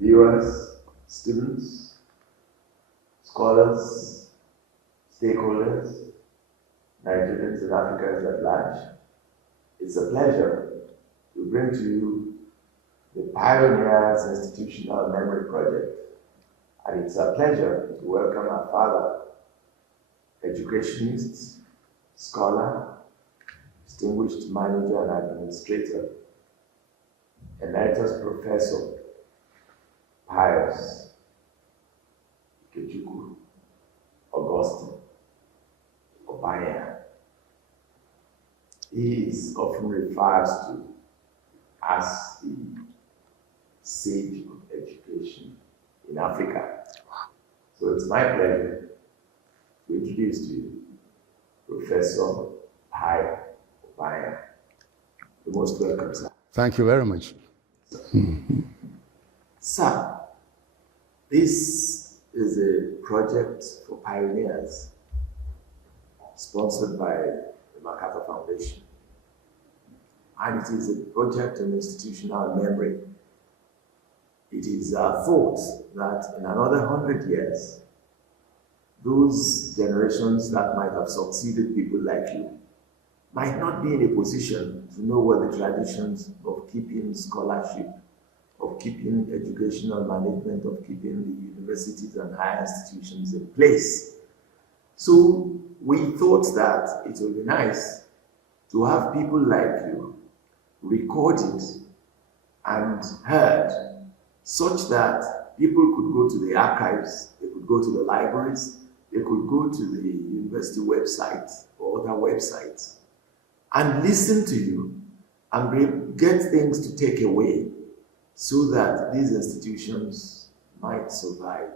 viewers, students, scholars, stakeholders, Nigerians and Africans at large. It's a pleasure to bring to you the Pioneers Institutional Memory Project. And it's a pleasure to welcome our father, educationist, scholar, distinguished manager and administrator, Emeritus Professor Pius Augustine Obanya. He is often referred to as the sage of education in Africa. So it's my pleasure to introduce to you Professor Pius Obanya. You're most welcome, sir. Thank you very much. Sir, this is a project for pioneers sponsored by the MacArthur Foundation. And it is a project on institutional memory. It is thought that in another 100 years, those generations that might have succeeded people like you might not be in a position to know what the traditions of keeping scholarship, of keeping educational management, of keeping the universities and higher institutions in place. So we thought that it would be nice to have people like you record it and heard, such that people could go to the archives, they could go to the libraries, they could go to the university website or other websites and listen to you and get things to take away so that these institutions might survive.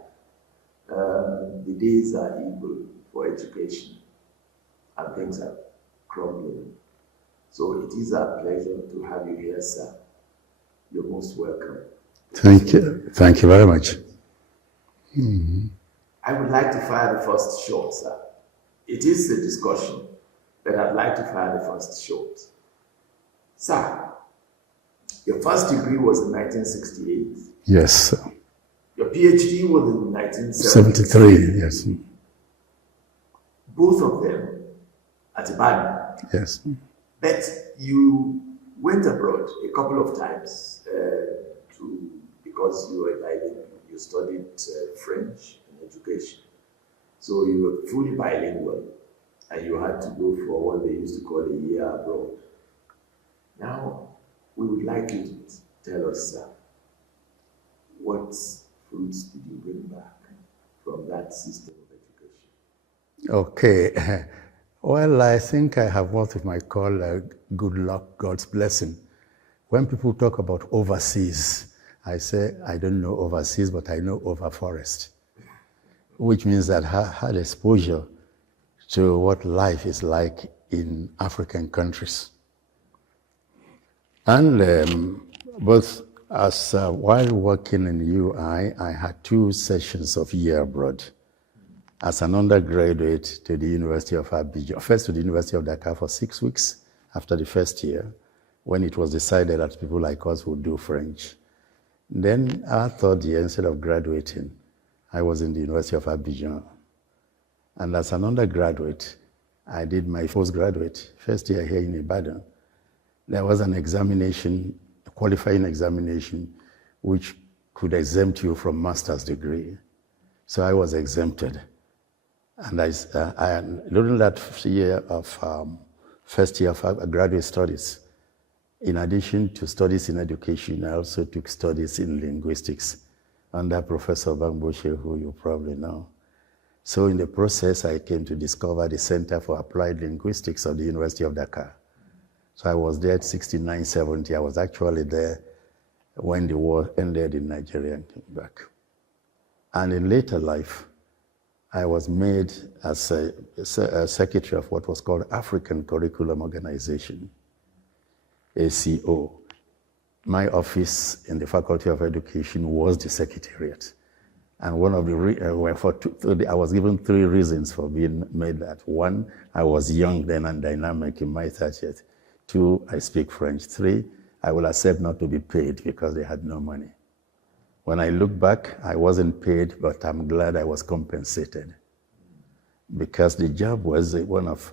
The days are evil for education and things are crumbling. So it is a pleasure to have you here, sir. You're most welcome. Thank you. Thank you very much. I would like to fire the first shot, sir. It is a discussion, but I'd like to fire the first shot. Sir, your first degree was in 1968. Yes, sir. Your PhD was in 1973. 73, yes. Both of them at Obanya. Yes. But you went abroad a couple of times because you were bilingual. You studied French and education. So you were fully bilingual and you had to go for what they used to call a year abroad. Now, we would like you to tell us, sir, what fruits did you bring back from that system of education? Okay. Well, I think I have what we might call good luck, God's blessing. When people talk about overseas, I say, I don't know overseas, but I know over forest, which means that I had exposure to what life is like in African countries. And both as while working in UI, I had 2 sessions of year abroad. As an undergraduate to the University of Abidjan, first to the University of Dakar for 6 weeks after the first year, when it was decided that people like us would do French. Then our 3rd year, instead of graduating, I was in the University of Abidjan. And as an undergraduate, I did my postgraduate, first year here in Ibadan. There was an examination, a qualifying examination, which could exempt you from master's degree. So I was exempted. And during that year of first year of graduate studies, in addition to studies in education, I also took studies in linguistics under Professor Bamboshe, who you probably know. So in the process, I came to discover the Center for Applied Linguistics of the University of Dakar. So I was there at 69, 70. I was actually there when the war ended in Nigeria and came back. And in later life, I was made as a secretary of what was called African Curriculum Organization, ACO. My office in the Faculty of Education was the secretariat. And one of the, I was given 3 reasons for being made that. 1, I was young then and dynamic in my 30th. 2, I speak French. 3, I will accept not to be paid because they had no money. When I look back, I wasn't paid, but I'm glad I was compensated, because the job was one of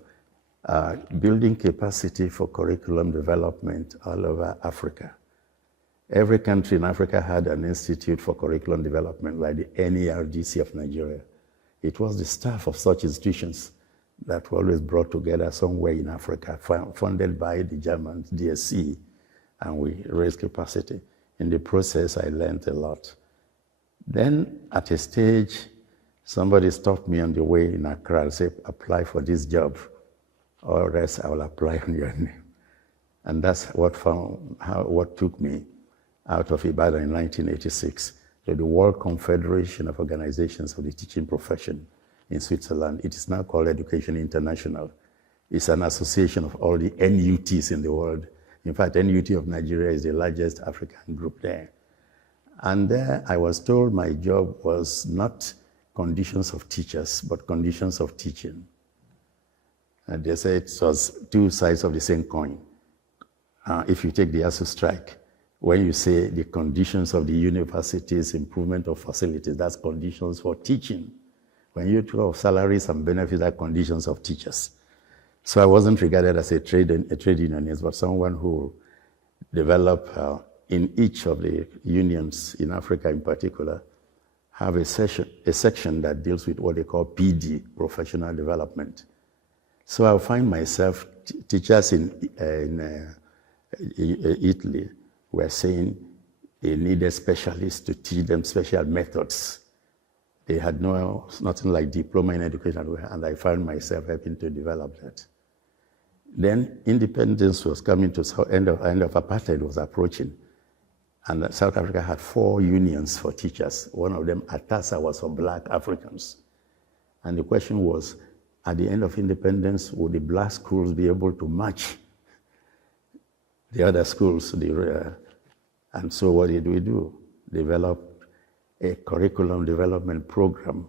building capacity for curriculum development all over Africa. Every country in Africa had an institute for curriculum development, like the NERDC of Nigeria. It was the staff of such institutions that were always brought together somewhere in Africa, funded by the Germans, DSC, and we raised capacity. In the process, I learned a lot. Then, at a stage, somebody stopped me on the way in Accra and said, apply for this job, or else I will apply on your name. And that's what took me out of Ibadan in 1986 to the World Confederation of Organizations of the Teaching Profession in Switzerland. It is now called Education International. It's an association of all the NUTs in the world. In fact, NUT of Nigeria is the largest African group there. And there I was told my job was not conditions of teachers, but conditions of teaching. And they said it was two sides of the same coin. If you take the ASU strike, when you say the conditions of the university's improvement of facilities, that's conditions for teaching. When you talk of salaries and benefits, that's conditions of teachers. So I wasn't regarded as a trade unionist, but someone who developed in each of the unions in Africa in particular, have a section that deals with what they call PD, professional development. So I'll find myself, teachers in Italy were saying they needed specialists to teach them special methods. They had nothing like diploma in education, and I found myself helping to develop that. Then independence was coming to end of apartheid was approaching. And South Africa had 4 unions for teachers. One of them, ATASA, was for black Africans. And the question was, at the end of independence, would the black schools be able to match the other schools? And so what did we do? Develop a curriculum development program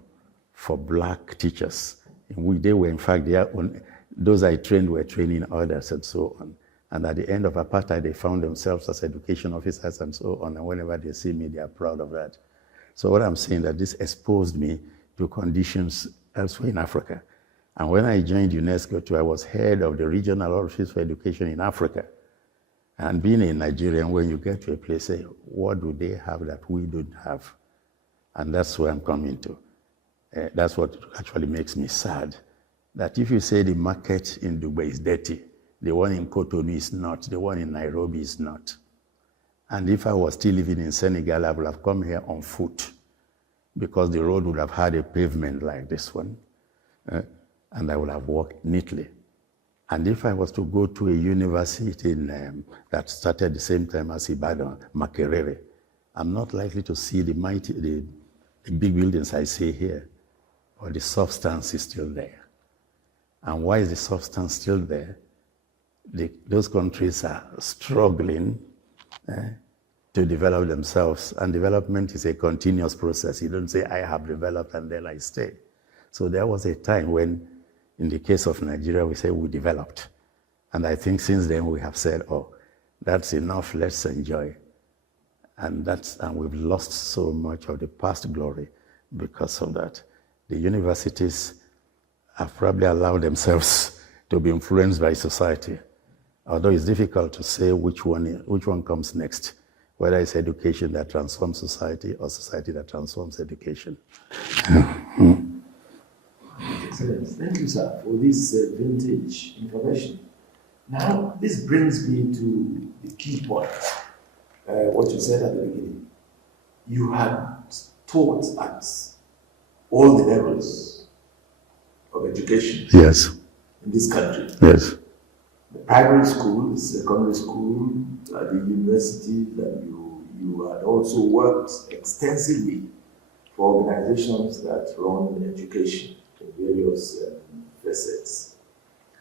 for black teachers. In which they were, in fact, those I trained were training others and so on. And at the end of apartheid, they found themselves as education officers and so on. And whenever they see me, they are proud of that. So what I'm saying that this exposed me to conditions elsewhere in Africa. And when I joined UNESCO too, I was head of the regional office for education in Africa. And being a Nigerian, when you get to a place, say, what do they have that we don't have? And that's where I'm coming to. That's what actually makes me sad. That if you say the market in Dubai is dirty, the one in Cotonou is not, the one in Nairobi is not. And if I was still living in Senegal, I would have come here on foot because the road would have had a pavement like this one, and I would have walked neatly. And if I was to go to a university that started the same time as Ibadan, Makerere, I'm not likely to see the big buildings I see here, but the substance is still there. And why is the substance still there? Those countries are struggling to develop themselves, and development is a continuous process. You don't say, I have developed and then I stay. So there was a time when, in the case of Nigeria, we say we developed. And I think since then we have said, oh, that's enough, let's enjoy. And we've lost so much of the past glory because of that. The universities have probably allowed themselves to be influenced by society. Although it's difficult to say which one comes next, whether it's education that transforms society or society that transforms education. Excellent. Thank you, sir, for this vintage information. Now, this brings me to the key point, what you said at the beginning. You had taught at all the levels of education Yes. in this country. Yes. The primary school, the secondary school, the university, that you had also worked extensively for organizations that run education in various facets.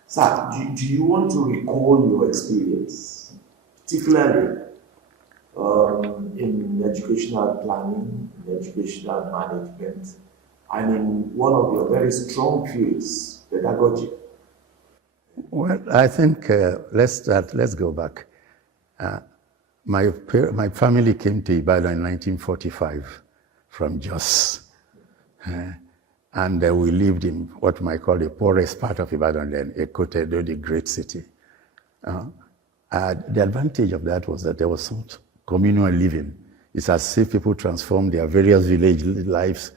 Sir, do you want to recall your experience, particularly in educational planning, in educational management, and in one of your very strong fields, pedagogy? Well, I think let's go back. my family came to Ibadan in 1945 from Jos. And we lived in what might call the poorest part of Ibadan then, Ekotedo, the great city. The advantage of that was that there was some communal living. It's as if people transformed their various village lives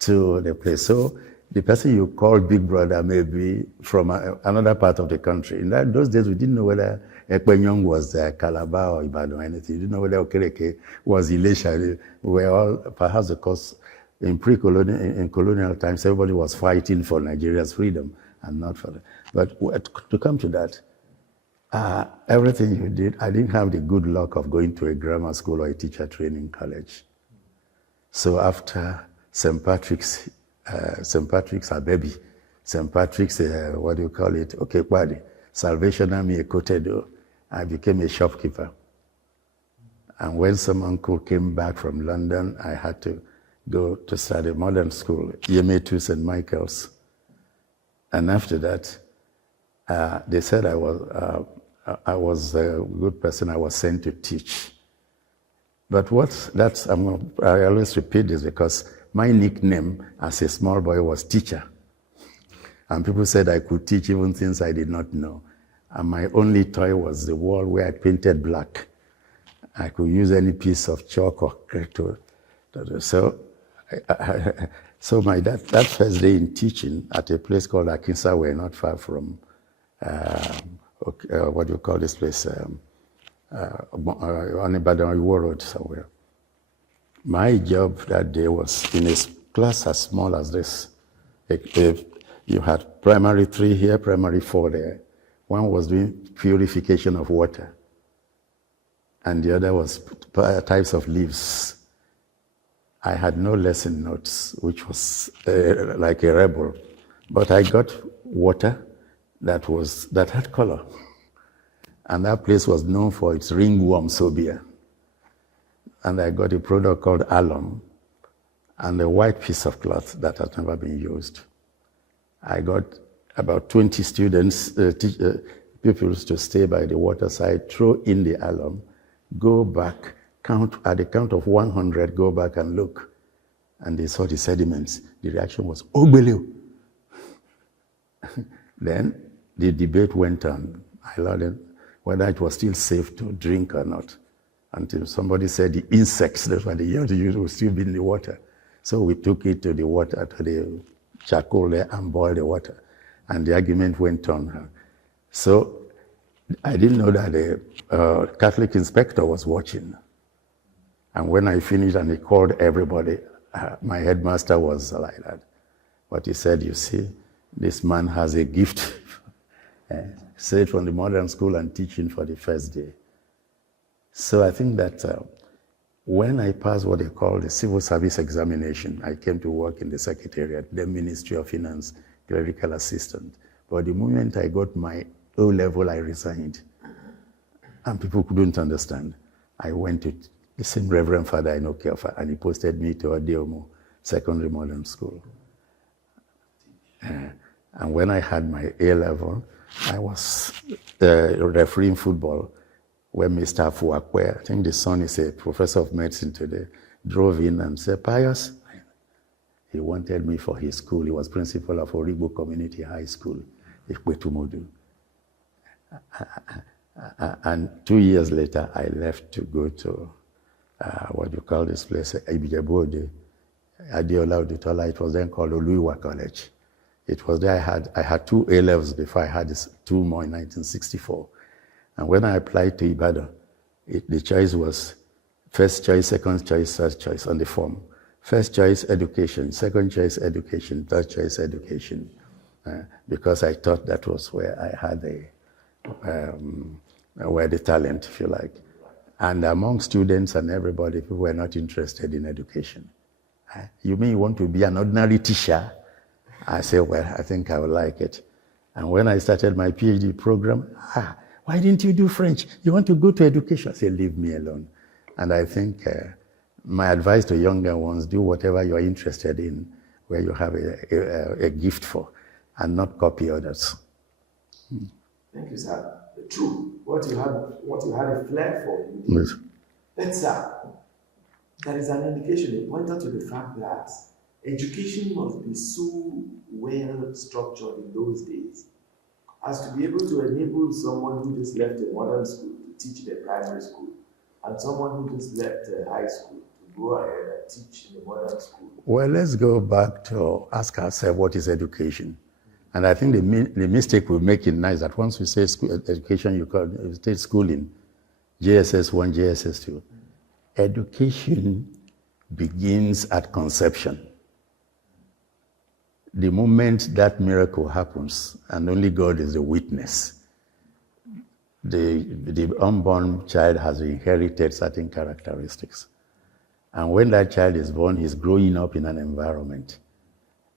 to the place. So the person you call Big Brother may be from another part of the country. In those days, we didn't know whether Ekpenyong was Calabar or Ibadan or anything. We didn't know whether Okereke was Ilesha. We were all, perhaps because in colonial times, everybody was fighting for Nigeria's freedom and not for it. But to come to that, everything you did, I didn't have the good luck of going to a grammar school or a teacher training college. So after St. Patrick's Abebi, St. Patrick's, Okekwadi, Salvation Army Ekotedo, I became a shopkeeper. And when some uncle came back from London, I had to go to study modern school, Emeritus and Michael's. And after that, they said I was a good person. I was sent to teach. But I always repeat this because my nickname as a small boy was teacher. And people said I could teach even things I did not know. And my only toy was the wall where I painted black. I could use any piece of chalk or clay. So that first day in teaching at a place called Akinsawe, not far from, what do you call this place? On Ibadan Iwo Road somewhere. My job that day was in a class as small as this. You had primary 3 here, primary 4 there. One was doing purification of water, and the other was types of leaves. I had no lesson notes, which was like a rebel, but I got water that had color. And that place was known for its ringworm sobia. And I got a product called alum and a white piece of cloth that has never been used. I got about 20 students, pupils to stay by the waterside, throw in the alum, go back, count at the count of 100, go back and look. And they saw the sediments. The reaction was, Ogbeleu. Then the debate went on. I learned whether it was still safe to drink or not, until somebody said the insects, that's what they used to use, would still be in the water. So we took it to the water, to the charcoal there, and boiled the water. And the argument went on. So I didn't know that the Catholic inspector was watching. And when I finished and he called everybody, my headmaster was like that. But he said, you see, this man has a gift. Straight from the modern school and teaching for the first day. So I think that when I passed what they call the civil service examination, I came to work in the secretariat, the Ministry of Finance, clerical assistant. But the moment I got my O-level, I resigned. And people couldn't understand. I went to the same Reverend Father I know Kelfa, and he posted me to Adeomo Secondary Modern School. And when I had my A-level, I was refereeing football when Mr. Fuakwe, I think the son is a professor of medicine today, drove in and said, Pius, he wanted me for his school. He was principal of Origbo Community High School, Ikwetumodu. And 2 years later, I left to go to, what do you call this place, Ibijabode, Adeola Odutola. It was then called Oluiwa College. It was there I had 2 A-levels before I had 2 more in 1964. And when I applied to Ibadan, the choice was first choice, second choice, third choice on the form. First choice, education. Second choice, education. Third choice, education. Because I thought that was where I had where the talent, if you like. And among students and everybody, people were not interested in education. You mean you want to be an ordinary teacher? I said, well, I think I would like it. And when I started my PhD program, why didn't you do French? You want to go to education? I said, leave me alone. And I think my advice to younger ones, do whatever you're interested in, where you have a gift for, and not copy others. Thank you, sir. True. What you had a flair for, you did. Yes. There is an indication, a pointer to the fact that education must be so well structured in those days as to be able to enable someone who just left a modern school to teach in a primary school, and someone who just left a high school to go ahead and teach in a modern school. Well, let's go back to ask ourselves, what is education? And I think the mistake we make in now is that once we say education, you say schooling, JSS 1, JSS 2. Education begins at conception. The moment that miracle happens, and only God is the witness, the unborn child has inherited certain characteristics. And when that child is born, he's growing up in an environment.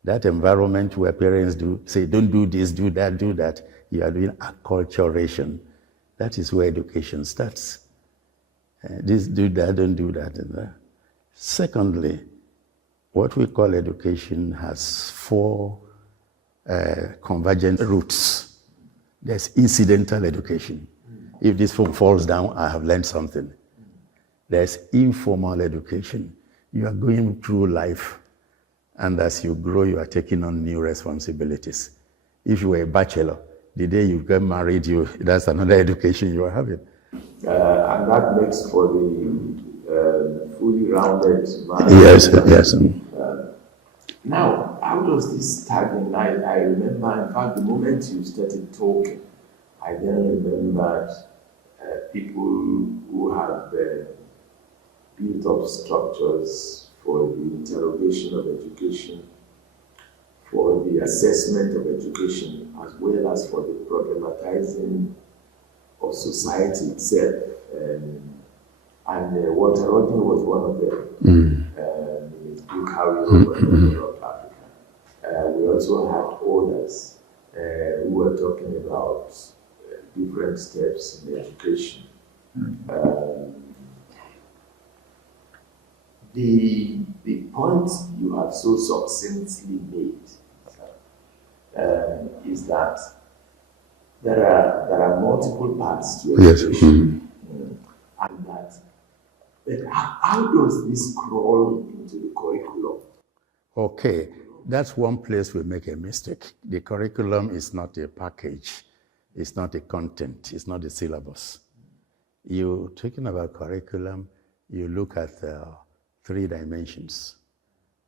That environment where parents say, don't do this, do that, you are doing acculturation. That is where education starts. This, do that, don't do that, and that. Secondly, what we call education has 4 convergent roots. There's incidental education. If this phone falls down, I have learned something. There's informal education. You are going through life, and as you grow, you are taking on new responsibilities. If you were a bachelor, the day you get married, that's another education you are having. And that makes for the fully rounded man. Yes. Now, how does this start in life? I remember, in fact, the moment you started talking, I then remembered people who have built up structures for the interrogation of education, for the assessment of education, as well as for the problematizing of society itself. And Walter Rodney was one of them. In his book, How Europe Developed Africa. We also had others who were talking about different steps in education. The point you have so succinctly made is that there are multiple paths to education. And that, but how does this crawl into the curriculum? Okay, that's one place we make a mistake. The curriculum is not a package. It's not a content. It's not a syllabus. You're talking about curriculum, you look at 3 dimensions.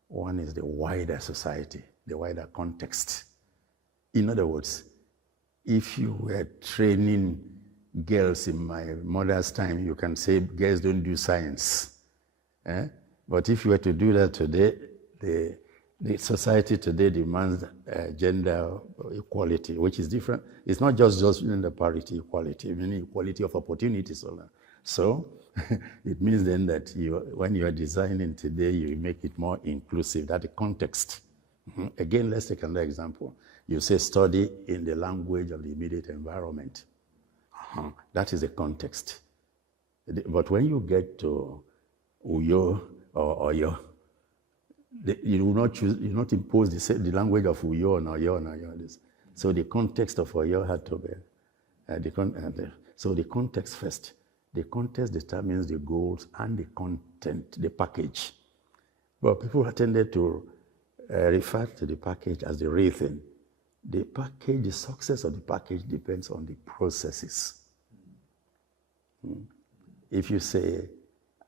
One is the wider society, the wider context. In other words, if you were training girls in my mother's time, you can say girls don't do science. But if you were to do that today, the society today demands gender equality, which is different. It's not just gender parity equality, meaning equality of opportunities. So it means then that when you are designing today, you make it more inclusive. That's the context. Again, let's take another example. You say study in the language of the immediate environment. That is the context. But when you get to Uyo or Oyo, you will not choose, you not impose the language of Uyo and Oyo. So the context of Oyo had to be, so the context first. The context determines the goals and the content, the package. But people have tended to refer to the package as the real thing. The package, the success of the package depends on the processes. If you say,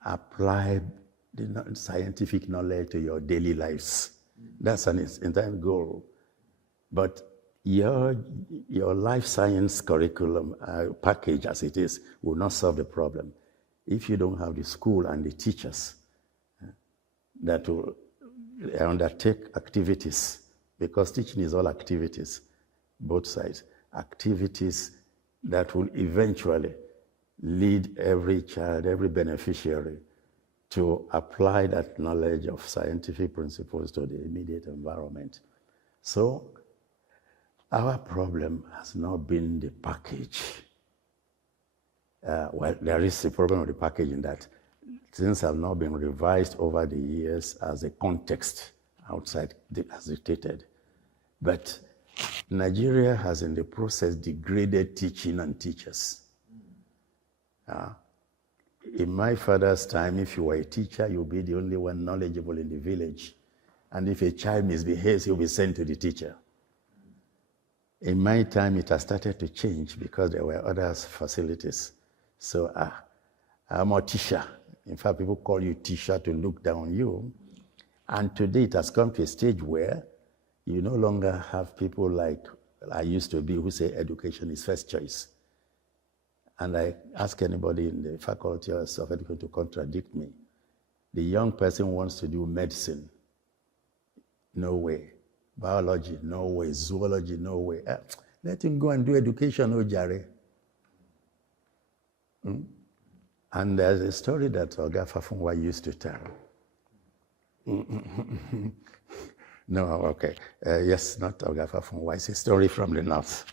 apply the scientific knowledge to your daily lives, that's an entire goal. But your life science curriculum package as it is will not solve the problem if you don't have the school and the teachers that will undertake activities, because teaching is all activities, both sides, activities that will eventually lead every child, every beneficiary to apply that knowledge of scientific principles to the immediate environment. So our problem has not been the package. Well, there is a problem with the package in that things have not been revised over the years as a context outside as dictated. But Nigeria has in the process degraded teaching and teachers. In my father's time, if you were a teacher, you'll be the only one knowledgeable in the village. And if a child misbehaves, he'll be sent to the teacher. In my time, it has started to change because there were other facilities. So I'm a teacher. In fact, people call you teacher to look down on you. And today it has come to a stage where you no longer have people like I used to be who say education is first choice. And I ask anybody in the faculty of education to contradict me. The young person wants to do medicine. No way. Biology, no way. Zoology, no way. Let him go and do education, Ojare. And there's a story that Oga Fafunwa used to tell. No, okay. Yes, not Oga Fafunwa. It's a story from the north,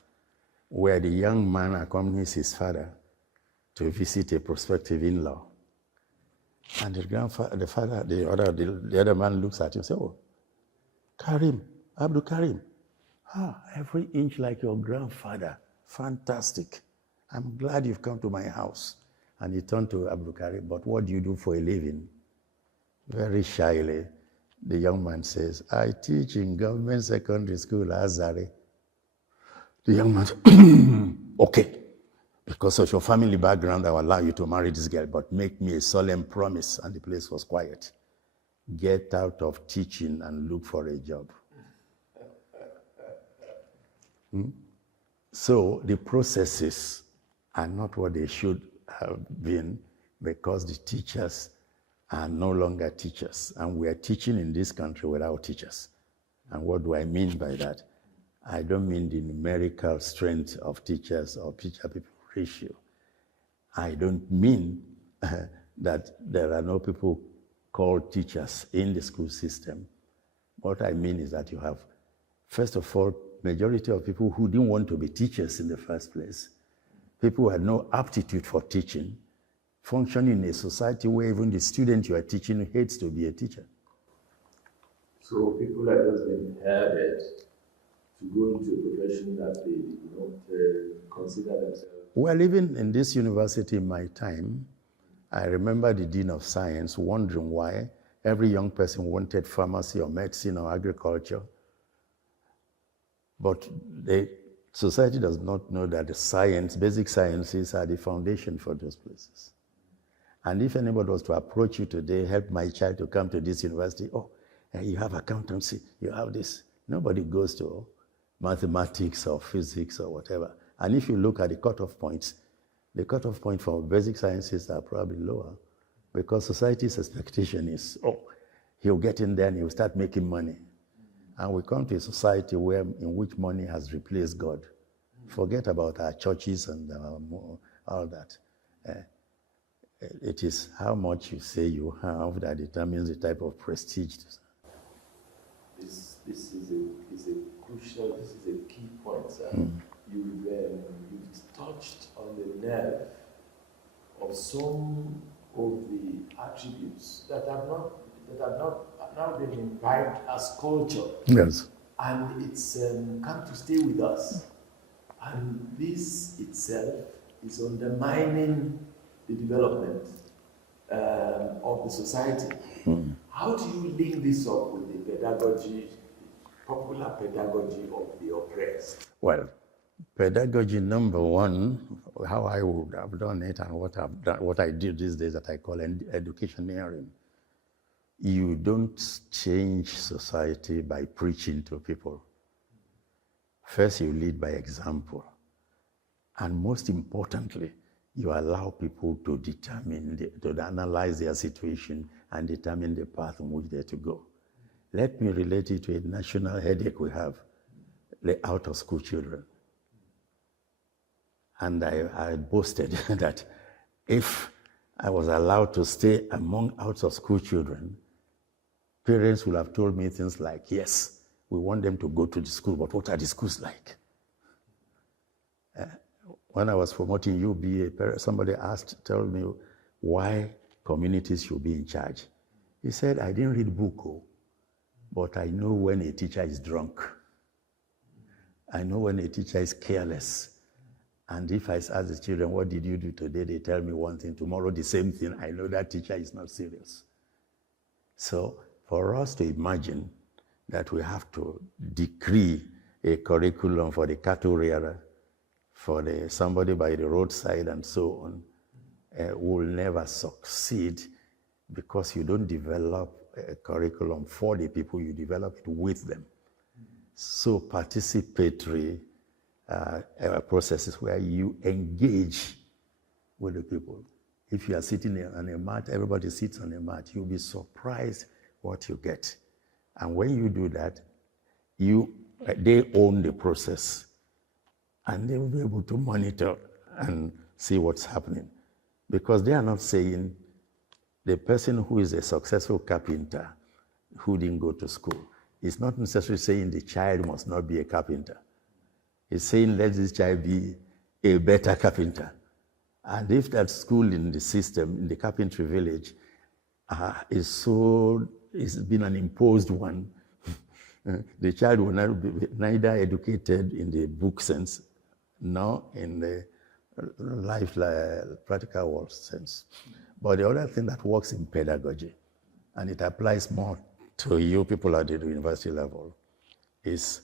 where the young man accompanies his father to visit a prospective in-law. And the other man looks at him and says, "Oh, Karim, Abdul Karim, every inch like your grandfather. Fantastic. I'm glad you've come to my house." And he turned to Abdul Karim, "But what do you do for a living?" Very shyly, the young man says, "I teach in government secondary school, Azare." The young man said, "Okay, because of your family background, I will allow you to marry this girl, but make me a solemn promise." And the place was quiet. "Get out of teaching and look for a job." So the processes are not what they should have been because the teachers are no longer teachers. And we are teaching in this country without teachers. And what do I mean by that? I don't mean the numerical strength of teachers or teacher-people ratio. I don't mean that there are no people called teachers in the school system. What I mean is that you have, first of all, majority of people who didn't want to be teachers in the first place, people who had no aptitude for teaching, function in a society where even the student you are teaching hates to be a teacher. So people like us been inherited to go into a profession that they do not consider themselves. Well, even in this university in my time, I remember the dean of science wondering why every young person wanted pharmacy or medicine or agriculture. But the society does not know that the science, basic sciences, are the foundation for those places. And if anybody was to approach you today, help my child to come to this university, you have accountancy, you have this. Nobody goes to mathematics or physics or whatever. And if you look at the cutoff points, the cutoff point for basic sciences are probably lower because society's expectation is, he'll get in there and he'll start making money. And we come to a society in which money has replaced God. Forget about our churches and all that. It is how much you say you have that determines the type of prestige. This is a crucial, this is a key point, sir. You've touched on the nerve of some of the attributes that have now been imbibed as culture. Yes. And it's come to stay with us. And this itself is undermining the development of the society. How do you link this up with the pedagogy, popular pedagogy of the oppressed? Well, pedagogy number one, how I would have done it and what I do these days that I call educationeering. You don't change society by preaching to people. First, you lead by example. And most importantly, you allow people to to analyze their situation and determine the path in which they're to go. Let me relate it to a national headache we have, the out-of-school children. And I boasted that if I was allowed to stay among out-of-school children, parents would have told me things like, yes, we want them to go to the school, but what are the schools like? When I was promoting UBA, somebody told me why communities should be in charge. He said, I didn't read book, but I know when a teacher is drunk. I know when a teacher is careless. And if I ask the children, what did you do today? They tell me one thing. Tomorrow, the same thing. I know that teacher is not serious. So for us to imagine that we have to decree a curriculum for the cattle rearer, for somebody by the roadside and so on, will never succeed, because you don't develop a curriculum for the people, you develop it with them. So participatory processes where you engage with the people. If you are sitting on a mat, everybody sits on a mat, you'll be surprised what you get. And when you do that, they own the process, and they will be able to monitor and see what's happening. Because they are not saying the person who is a successful carpenter who didn't go to school is not necessarily saying the child must not be a carpenter. It's saying let this child be a better carpenter. And if that school in the system, in the carpentry village, it's been an imposed one, the child will not be neither educated in the book sense, nor in the life practical world sense. But the other thing that works in pedagogy, and it applies more to you people at the university level, is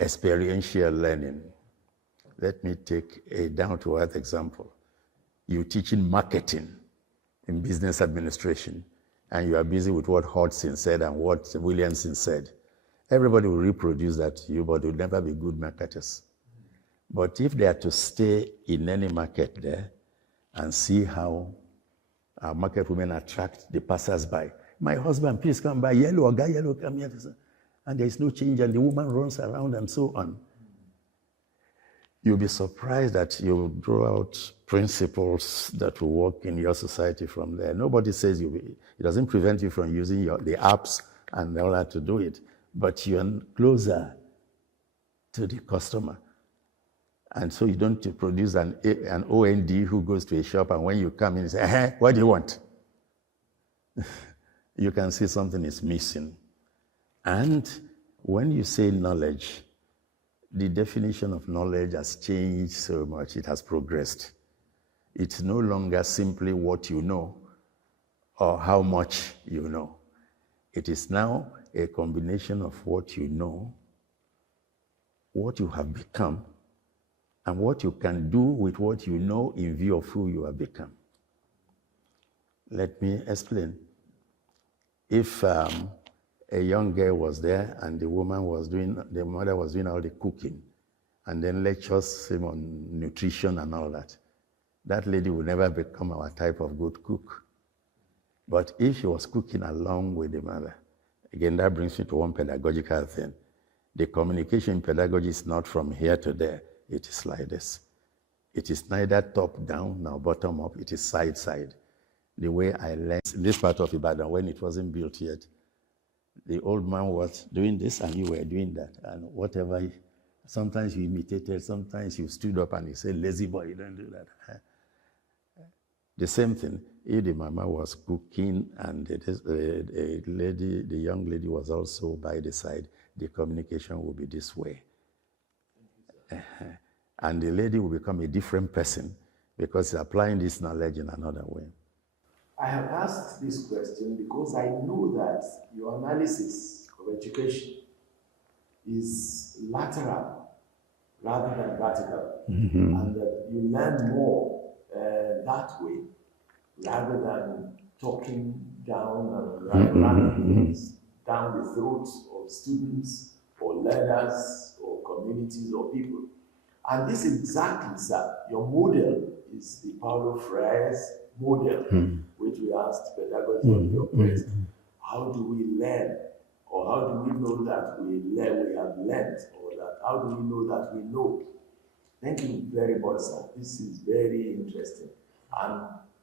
experiential learning. Let me take a down-to-earth example. You're teaching marketing in business administration, and you are busy with what Hodgson said and what Williamson said. Everybody will reproduce that to you, but will never be good marketers. But if they are to stay in any market there and see how our market women attract the passers-by, my husband, please come by, yellow, guy, yellow, come here. And there is no change, and the woman runs around and so on. You'll be surprised that you draw out principles that will work in your society from there. Nobody says it doesn't prevent you from using the apps and all that to do it, but you're closer to the customer. And so you don't produce an OND who goes to a shop, and when you come in, you say, hey, what do you want? You can see something is missing. And when you say knowledge, the definition of knowledge has changed so much. It has progressed. It's no longer simply what you know or how much you know. It is now a combination of what you know, what you have become, and what you can do with what you know in view of who you have become. Let me explain. If a young girl was there and the mother was doing all the cooking, and then lectures him on nutrition and all that, that lady will never become our type of good cook. But if she was cooking along with the mother, again, that brings me to one pedagogical thing. The communication in pedagogy is not from here to there. It is like this. It is neither top down nor bottom up. It is side side. The way I learned in this part of Ibadan, when it wasn't built yet, the old man was doing this and you were doing that. And whatever, sometimes you imitated, sometimes you stood up and you said, lazy boy, you don't do that. The same thing, if the mama was cooking and the young lady was also by the side, the communication will be this way. And the lady will become a different person because she's applying this knowledge in another way. I have asked this question because I know that your analysis of education is lateral rather than vertical, and that you learn more that way rather than talking down and running things down the throats of students or learners or communities or people. And this exactly, sir, your model is the Paulo Freire's model, which we asked pedagogy of your place. How do we learn? Or how do we know that we have learned? Or that how do we know that we know? Thank you very much, sir. This is very interesting. And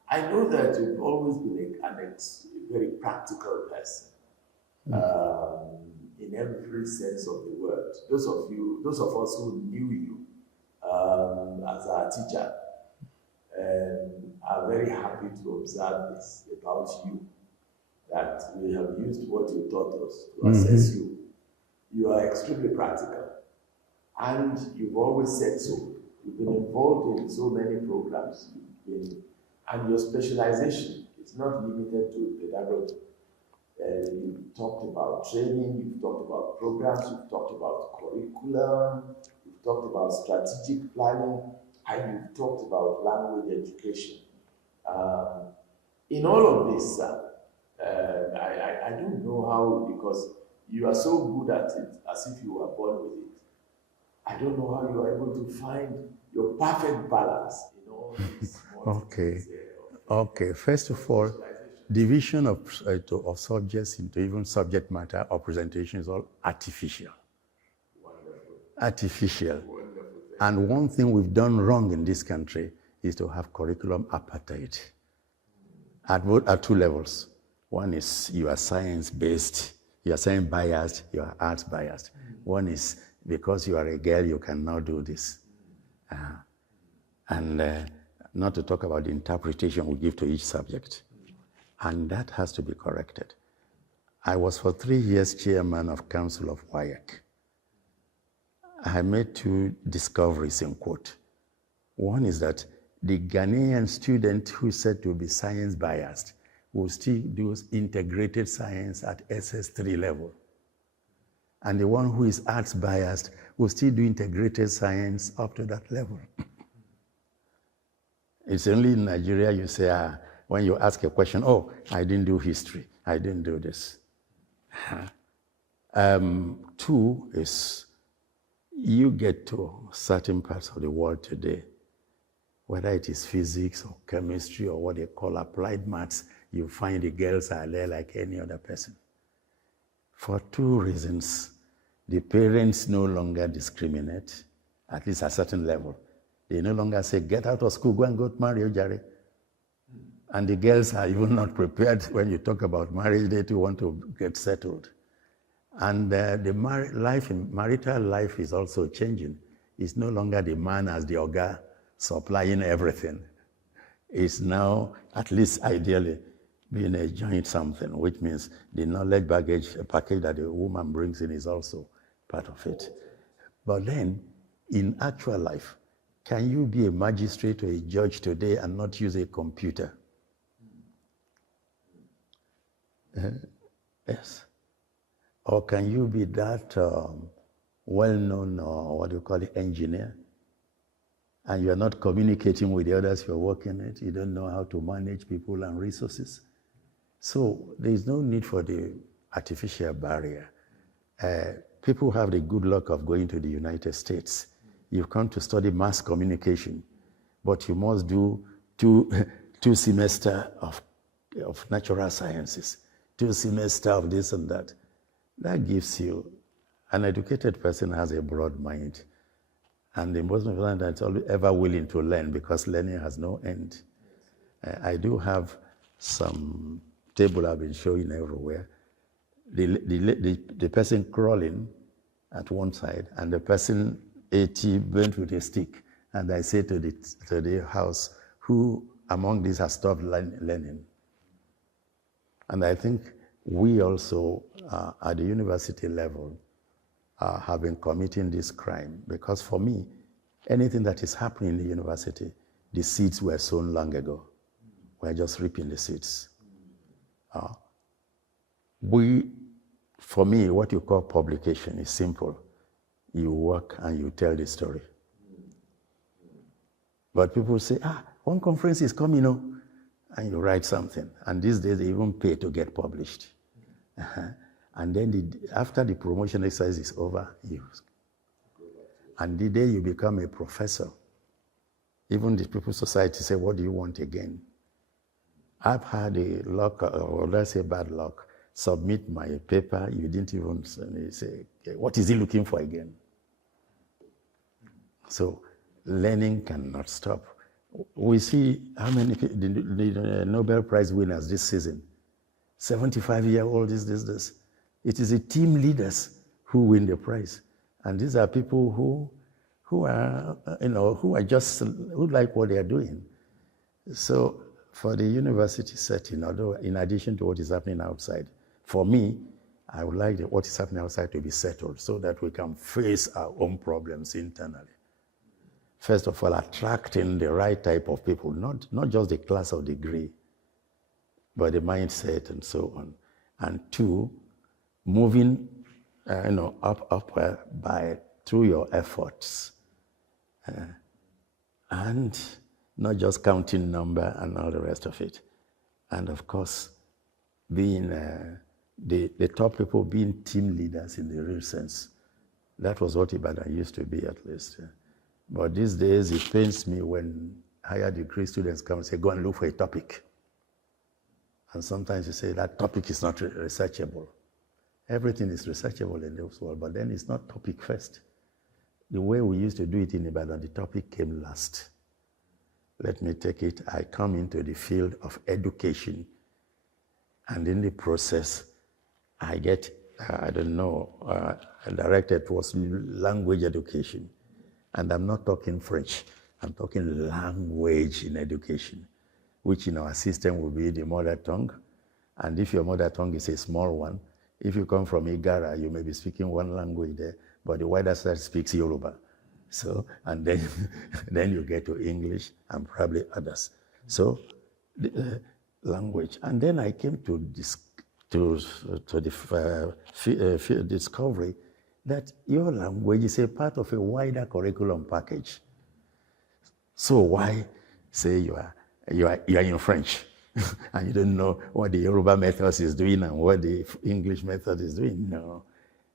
I know that you've always been a very practical person in every sense of the word. Those of us who knew you as our teacher are very happy to observe this about you, that we have used what you taught us to assess you. You are extremely practical, and you've always said so. You've been involved in so many programs, and your specialization is not limited to pedagogy. You've talked about training, you've talked about programs, you've talked about curriculum, you've talked about strategic planning, and you've talked about language education. In all of this, I don't know how, because you are so good at it, as if you were born with it. I don't know how you are able to find your perfect balance in all these small things. Okay. First of all, division of subjects into even subject matter or presentation is all artificial. Wonderful. Artificial. Wonderful. And one thing we've done wrong in this country is to have curriculum apartheid at two levels. One is you are science-based, you are science biased, you are arts biased. One is because you are a girl, you can now do this. And not to talk about the interpretation we give to each subject. And that has to be corrected. I was for 3 years chairman of Council of WAEC. I made 2 discoveries in quote. One is that the Ghanaian student who is said to be science biased will still do integrated science at SS3 level. And the one who is arts biased will still do integrated science up to that level. It's only in Nigeria you say, when you ask a question, oh, I didn't do history, I didn't do this. 2 is, you get to certain parts of the world today, whether it is physics or chemistry or what they call applied maths, you find the girls are there like any other person. For 2 reasons. The parents no longer discriminate, at least at a certain level. They no longer say, get out of school, go and marry, Ojare. And the girls are even not prepared when you talk about marriage, they too want to get settled. And the marital life is also changing. It's no longer the man as the oga supplying everything. It's now, at least ideally, being a joint something, which means the knowledge package that the woman brings in is also part of it. But then, in actual life, can you be a magistrate or a judge today and not use a computer? Yes. Or can you be that well-known, or what do you call it, engineer, and you're not communicating with the others you're working with, you don't know how to manage people and resources? So there is no need for the artificial barrier. People have the good luck of going to the United States. You've come to study mass communication, but you must do two semesters of natural sciences, 2 semesters of this and that. That gives you, an educated person has a broad mind. And the most important that's always ever willing to learn, because learning has no end. I do have some table I've been showing everywhere. The person crawling at one side and the person 80 bent with a stick. And I say to the house, who among these has stopped learning? And I think we also, at the university level, have been committing this crime. Because for me, anything that is happening in the university, the seeds were sown long ago. We're just reaping the seeds. For me, what you call publication is simple. You work and you tell the story. But people say, one conference is coming, and you write something. And these days, they even pay to get published. And then after the promotion exercise is over, and the day you become a professor, even the People's Society say, what do you want again? I've had a luck, or let's say bad luck, submit my paper, you didn't even say, okay, what is he looking for again? So learning cannot stop. We see how many the Nobel Prize winners this season, 75-year-old, this. It is the team leaders who win the prize. And these are people who like what they are doing. So for the university setting, although in addition to what is happening outside, for me, I would like what is happening outside to be settled so that we can face our own problems internally. first of all, attracting the right type of people, not just the class or degree, but the mindset and so on. And two, moving upward through your efforts. And not just counting number and all the rest of it. And of course, being the top people being team leaders in the real sense. That was what Ibadan used to be, at least. But these days, it pains me when higher degree students come and say, go and look for a topic. And sometimes you say, that topic is not researchable. Everything is researchable in this world, but then it's not topic first. The way we used to do it in Ibadan, the topic came last. Let me take it. I come into the field of education, and in the process, I get, directed towards language education. And I'm not talking French. I'm talking language in education, which in our system will be the mother tongue. And if your mother tongue is a small one, if you come from Igara, you may be speaking one language there, but the wider side speaks Yoruba. So, and then, then you get to English and probably others. So, language. And then I came to the discovery that your language is a part of a wider curriculum package. So why say you are in French and you don't know what the Yoruba method is doing and what the English method is doing? No.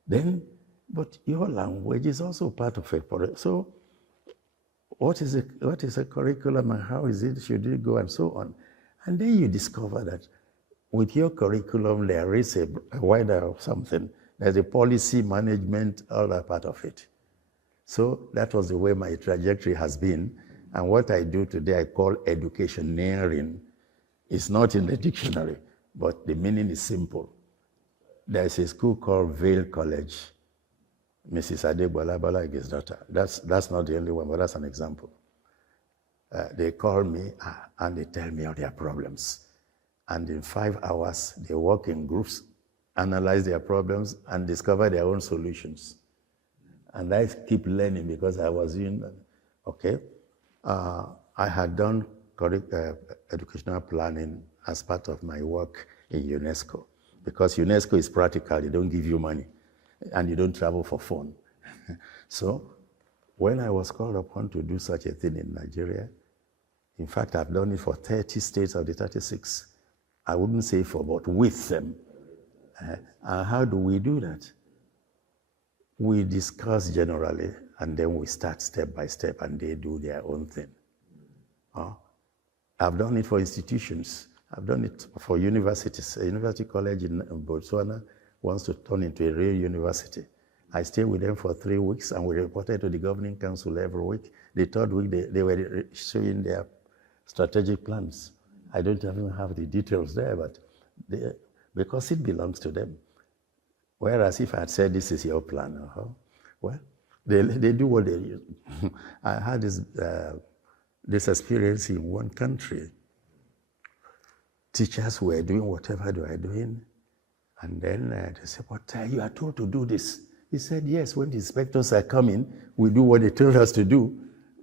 Then, but your language is also part of it. So what is a curriculum and how is it, should it go and so on? And then you discover that with your curriculum, there is a wider something. There's a policy, management, all that part of it. So that was the way my trajectory has been. And what I do today, I call educationeering. It's not in the dictionary, but the meaning is simple. There's a school called Vale College. Mrs. Adebola Balage's daughter. That's not the only one, but that's an example. They call me and they tell me all their problems. And in 5 hours, they work in groups, analyze their problems, and discover their own solutions. And I keep learning because I was in, I had done educational planning as part of my work in UNESCO. Because UNESCO is practical, they don't give you money, and you don't travel for fun. So when I was called upon to do such a thing in Nigeria, in fact, I've done it for 30 states of the 36. I wouldn't say for, but with them. And how do we do that? We discuss generally, and then we start step by step, and they do their own thing. I've done it for institutions. I've done it for universities. A university college in Botswana wants to turn into a real university. I stayed with them for 3 weeks, and we reported to the governing council every week. The third week, they were showing their strategic plans. I don't even have the details there, but because it belongs to them. Whereas if I had said, this is your plan, well, they do what they use. I had this experience in one country. Teachers were doing whatever they were doing, and then they said, but you are told to do this. He said, yes, when the inspectors are coming, we do what they told us to do,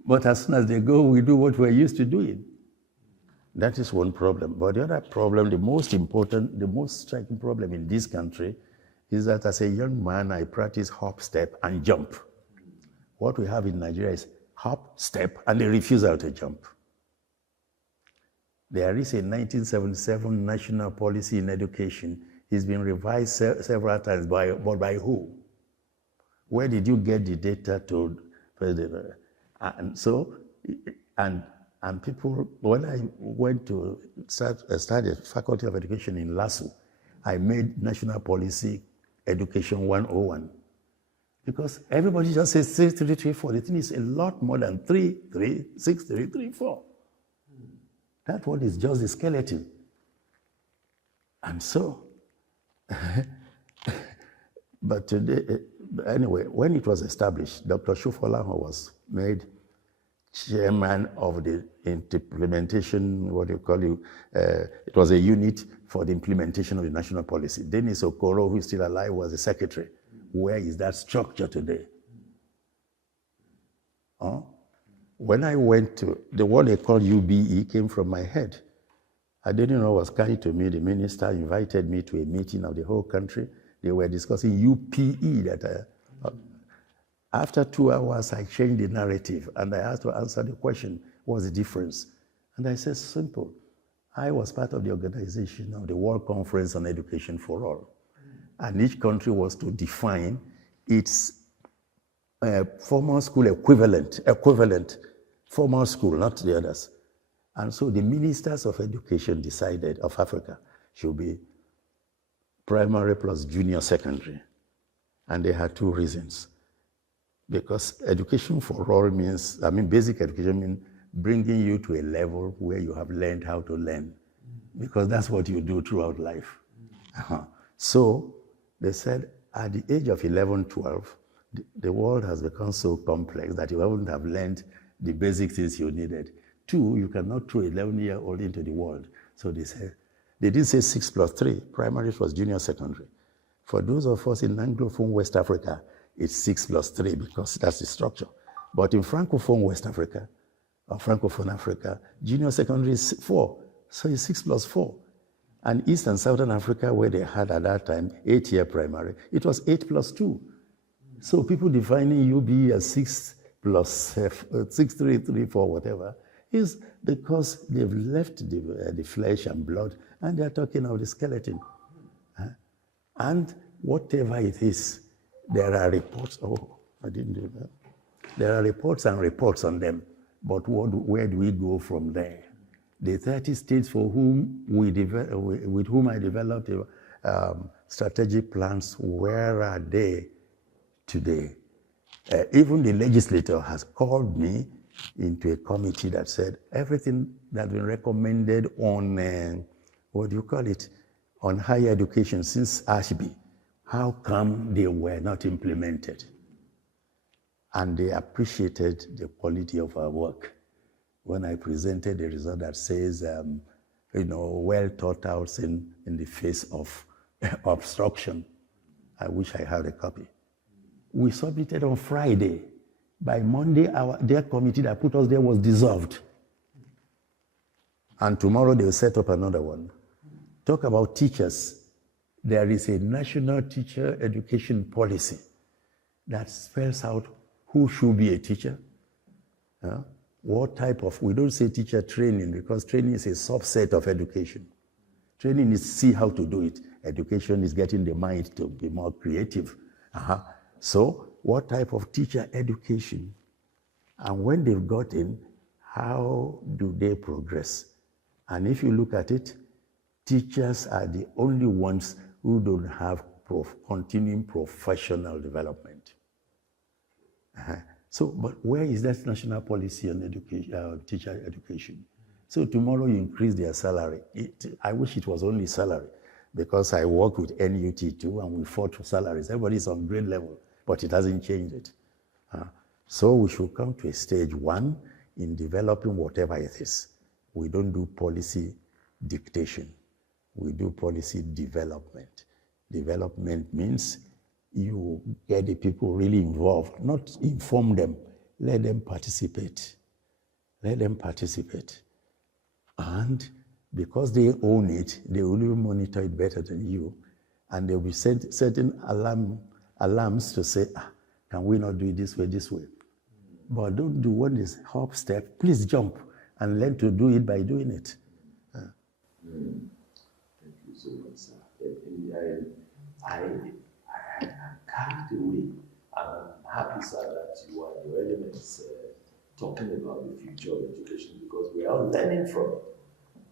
but as soon as they go, we do what we're used to doing. That is one problem. But the other problem, the most important, the most striking problem in this country is that as a young man, I practice hop, step, and jump. What we have in Nigeria is hop, step, and the refusal to jump. There is a 1977 national policy in education. It's been revised several times, but by who? Where did you get the data to? And so, and people, when I went to study Faculty of Education in LASU, I made National Policy Education 101. Because everybody just says 6, 3, 3, 4. The thing is a lot more than 3, 3, 6, 3, 3, 4. That one is just the skeleton. And so, but today, anyway, when it was established, Dr. Shufolaho was made chairman of the implementation, it was a unit for the implementation of the national policy. Dennis Okoro, who is still alive, was the secretary. Where is that structure today? When I went to, the word they called UBE came from my head. I didn't know what was carried to me. The minister invited me to a meeting of the whole country. They were discussing UPE. After 2 hours, I changed the narrative and I had to answer the question, what's the difference? And I said, simple. I was part of the organization of the World Conference on Education for All. And each country was to define its formal school equivalent formal school, not the others. And so the ministers of education decided of Africa should be primary plus junior secondary. And they had two reasons. Because education for all means, basic education means bringing you to a level where you have learned how to learn. Because that's what you do throughout life. So they said at the age of 11, 12, the world has become so complex that you wouldn't have learned the basic things you needed. 2, you cannot throw 11-year-old into the world. So they said, they didn't say 6 plus 3, primary plus junior secondary. For those of us in Anglophone West Africa, it's 6 plus 3 because that's the structure. But in Francophone West Africa, or Francophone Africa, junior secondary is 4, so it's 6 plus 4. And East and Southern Africa, where they had at that time 8-year primary, it was 8 plus 2. So people defining UB as 6 plus 6, 3, 3, 4, whatever, is because they've left the flesh and blood and they're talking of the skeleton. And whatever it is, there are reports. Oh, I didn't do that. There are reports and reports on them, but where do we go from there? The 30 states for whom with whom I developed strategic plans, where are they today? Even the legislature has called me into a committee that said everything that's been recommended on, on higher education since Ashby, how come they were not implemented? And they appreciated the quality of our work. When I presented the result that says, well thought out in the face of obstruction, I wish I had a copy. We submitted on Friday. By Monday, their committee that put us there was dissolved. And tomorrow they'll set up another one. Talk about teachers. There is a national teacher education policy that spells out who should be a teacher, what type of, we don't say teacher training because training is a subset of education. Training is see how to do it. Education is getting the mind to be more creative. So what type of teacher education? And when they've got in, how do they progress? And if you look at it, teachers are the only ones who don't have continuing professional development. So, but where is that national policy on education, teacher education? So tomorrow you increase their salary. I wish it was only salary, because I work with NUT too, and we fought for salaries. Everybody's on grade level, but it hasn't changed it. So we should come to a stage 1 in developing whatever it is. We don't do policy dictation. We do policy development. Development means you get the people really involved, not inform them, let them participate. Let them participate. And because they own it, they will even monitor it better than you. And they'll be setting alarms to say, can we not do it this way, this way? But don't do one is hop step, please jump and learn to do it by doing it. Thank you so much, sir. I'm carried away, and I'm happy, sir, that you are in your elements talking about the future of education, because we are all learning from it.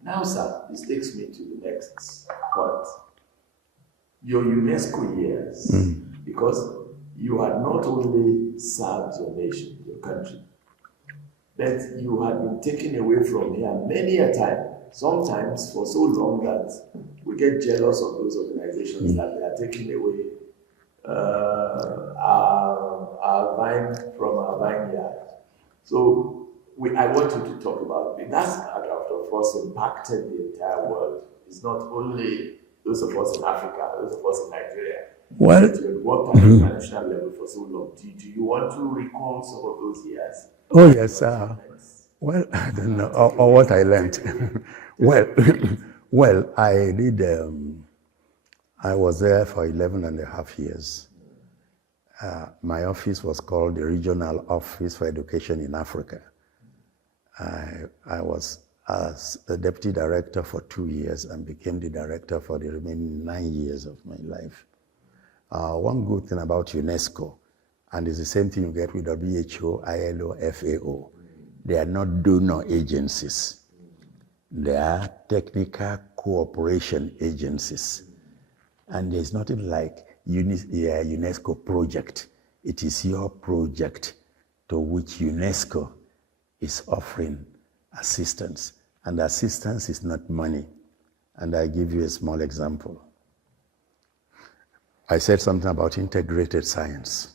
Now, sir, this takes me to the next point. Your UNESCO years, because you had not only served your nation, your country, but you had been taken away from here many a time, sometimes for so long that we get jealous of those organizations that they are taking away our vine from our vineyard. So I want you to talk about it. That's, of course, impacted the entire world. It's not only those of us in Africa, those of us in Nigeria. Well, you have worked at the international level for so long. Do you want to recall some of those years Oh, yes. Well, I don't know, or what I learned. well, well, I did, I was there for 11 and a half years. My office was called the Regional Office for Education in Africa. I was as the deputy director for 2 years and became the director for the remaining 9 years of my life. One good thing about UNESCO, and it's the same thing you get with WHO, ILO, FAO, they are not donor agencies. They are technical cooperation agencies. And there's nothing like UNESCO project. It is your project to which UNESCO is offering assistance. And assistance is not money. And I give you a small example. I said something about integrated science.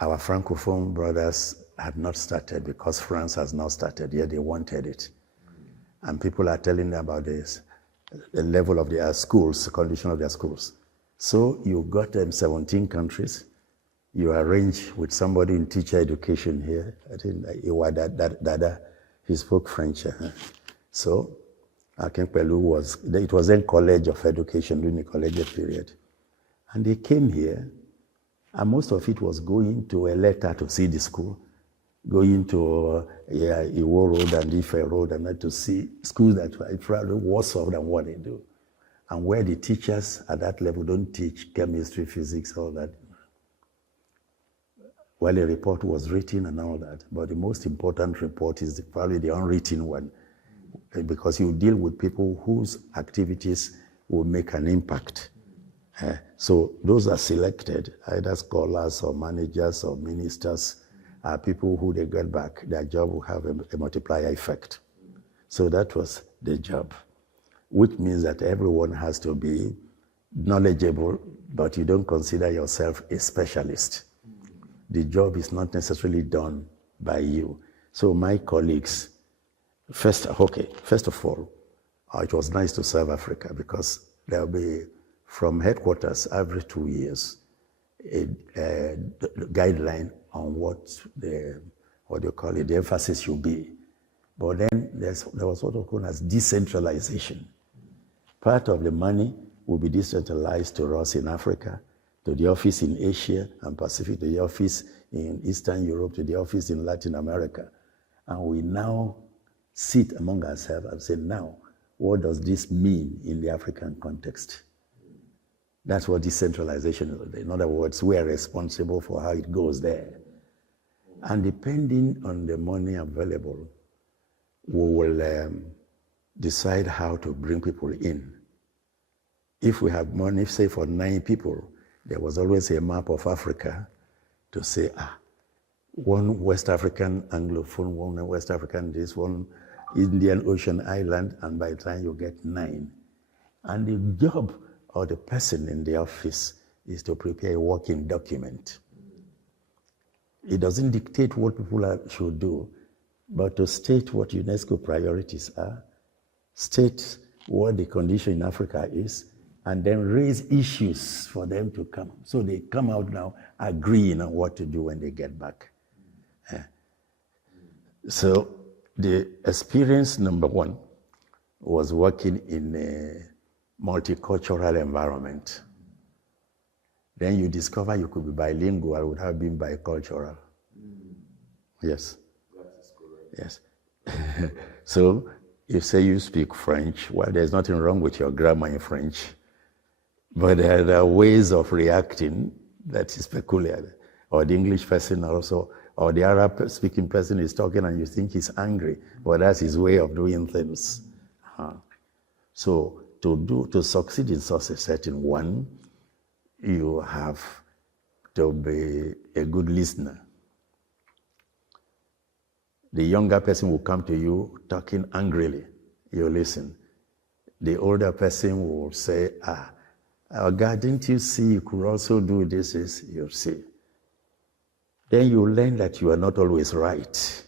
Our Francophone brothers had not started because France has not started, yet they wanted it. And people are telling them about this, the level of their schools, the condition of their schools. So you got 17 countries. You arrange with somebody in teacher education here. I think Dada, he spoke French. So Akinpelu it was then College of Education during the collegiate period. And they came here, and most of it was going to a letter to see the school, going to Iwo Road and Ife Road, and to see schools that were probably worse off than what they do. And where the teachers at that level don't teach chemistry, physics, all that. Well, a report was written and all that, but the most important report is probably the unwritten one, because you deal with people whose activities will make an impact. So those are selected, either scholars or managers or ministers, are people who they get back, their job will have a multiplier effect. So that was the job, which means that everyone has to be knowledgeable, but you don't consider yourself a specialist. The job is not necessarily done by you. So my colleagues, first of all, it was nice to serve Africa because there'll be, from headquarters every 2 years, a guideline on what the emphasis should be. But then there was what was called as decentralization. Part of the money will be decentralized to us in Africa, to the office in Asia and Pacific, to the office in Eastern Europe, to the office in Latin America. And we now sit among ourselves and say, now, what does this mean in the African context? That's what decentralization is. In other words, we are responsible for how it goes there. And depending on the money available, we will decide how to bring people in. If we have money, say for 9 people, there was always a map of Africa to say, one West African Anglophone, one West African this, one Indian Ocean Island, and by the time you get 9. And the job of the person in the office is to prepare a working document. It doesn't dictate what people should do, but to state what UNESCO priorities are, state what the condition in Africa is, and then raise issues for them to come. So they come out now agreeing on what to do when they get back. So the experience number 1 was working in a multicultural environment. Then you discover you could be bilingual without being bicultural. Yes. Yes. So you say you speak French. Well, there's nothing wrong with your grammar in French. But there are ways of reacting that is peculiar. Or the English person also, or the Arab-speaking person is talking and you think he's angry, but that's his way of doing things. So to succeed in such a setting, 1, you have to be a good listener. The younger person will come to you talking angrily. You listen. The older person will say, God, didn't you see you could also do this? You see. Then you learn that you are not always right.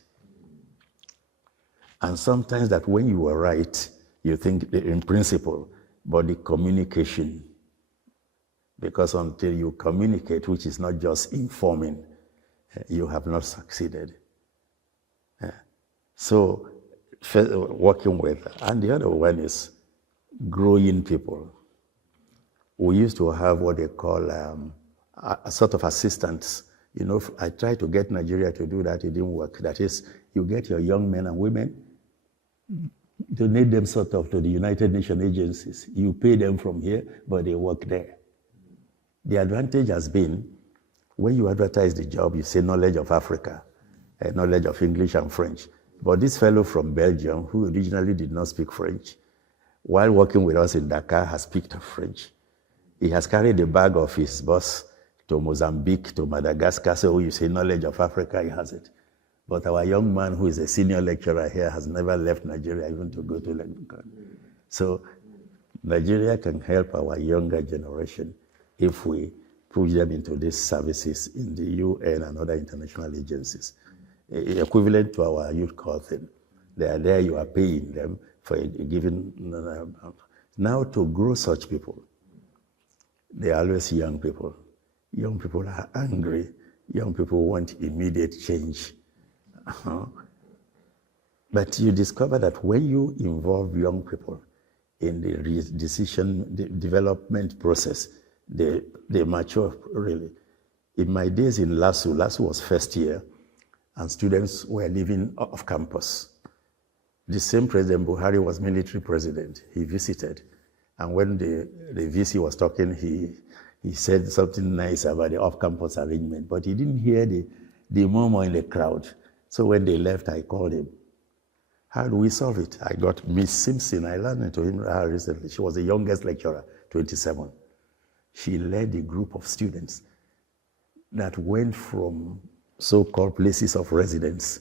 And sometimes that when you are right, you think in principle, but the communication. Because until you communicate, which is not just informing, you have not succeeded. So, working with, and the other one is growing people. We used to have what they call a sort of assistants. You know, I tried to get Nigeria to do that, it didn't work. That is, you get your young men and women, donate them sort of to the United Nations agencies. You pay them from here, but they work there. The advantage has been, when you advertise the job, you say knowledge of Africa, knowledge of English and French. But this fellow from Belgium, who originally did not speak French, while working with us in Dakar, has picked up French. He has carried the bag of his boss to Mozambique, to Madagascar, so you say knowledge of Africa, he has it. But our young man, who is a senior lecturer here, has never left Nigeria even to go to Lebanon. So Nigeria can help our younger generation if we push them into these services in the UN and other international agencies. Equivalent to our youth corps thing. They are there, you are paying them for a given amount. Now to grow such people, they are always young people. Young people are angry. Young people want immediate change. But you discover that when you involve young people in the development process, they mature really. In my days in LASU was first year, and students were living off campus. The same President Buhari was military president. He visited, and when the VC was talking, he said something nice about the off-campus arrangement, but he didn't hear the murmur in the crowd. So when they left, I called him. How do we solve it? I got Miss Simpson. I learned into him recently. She was the youngest lecturer, 27. She led a group of students that went from so-called places of residence.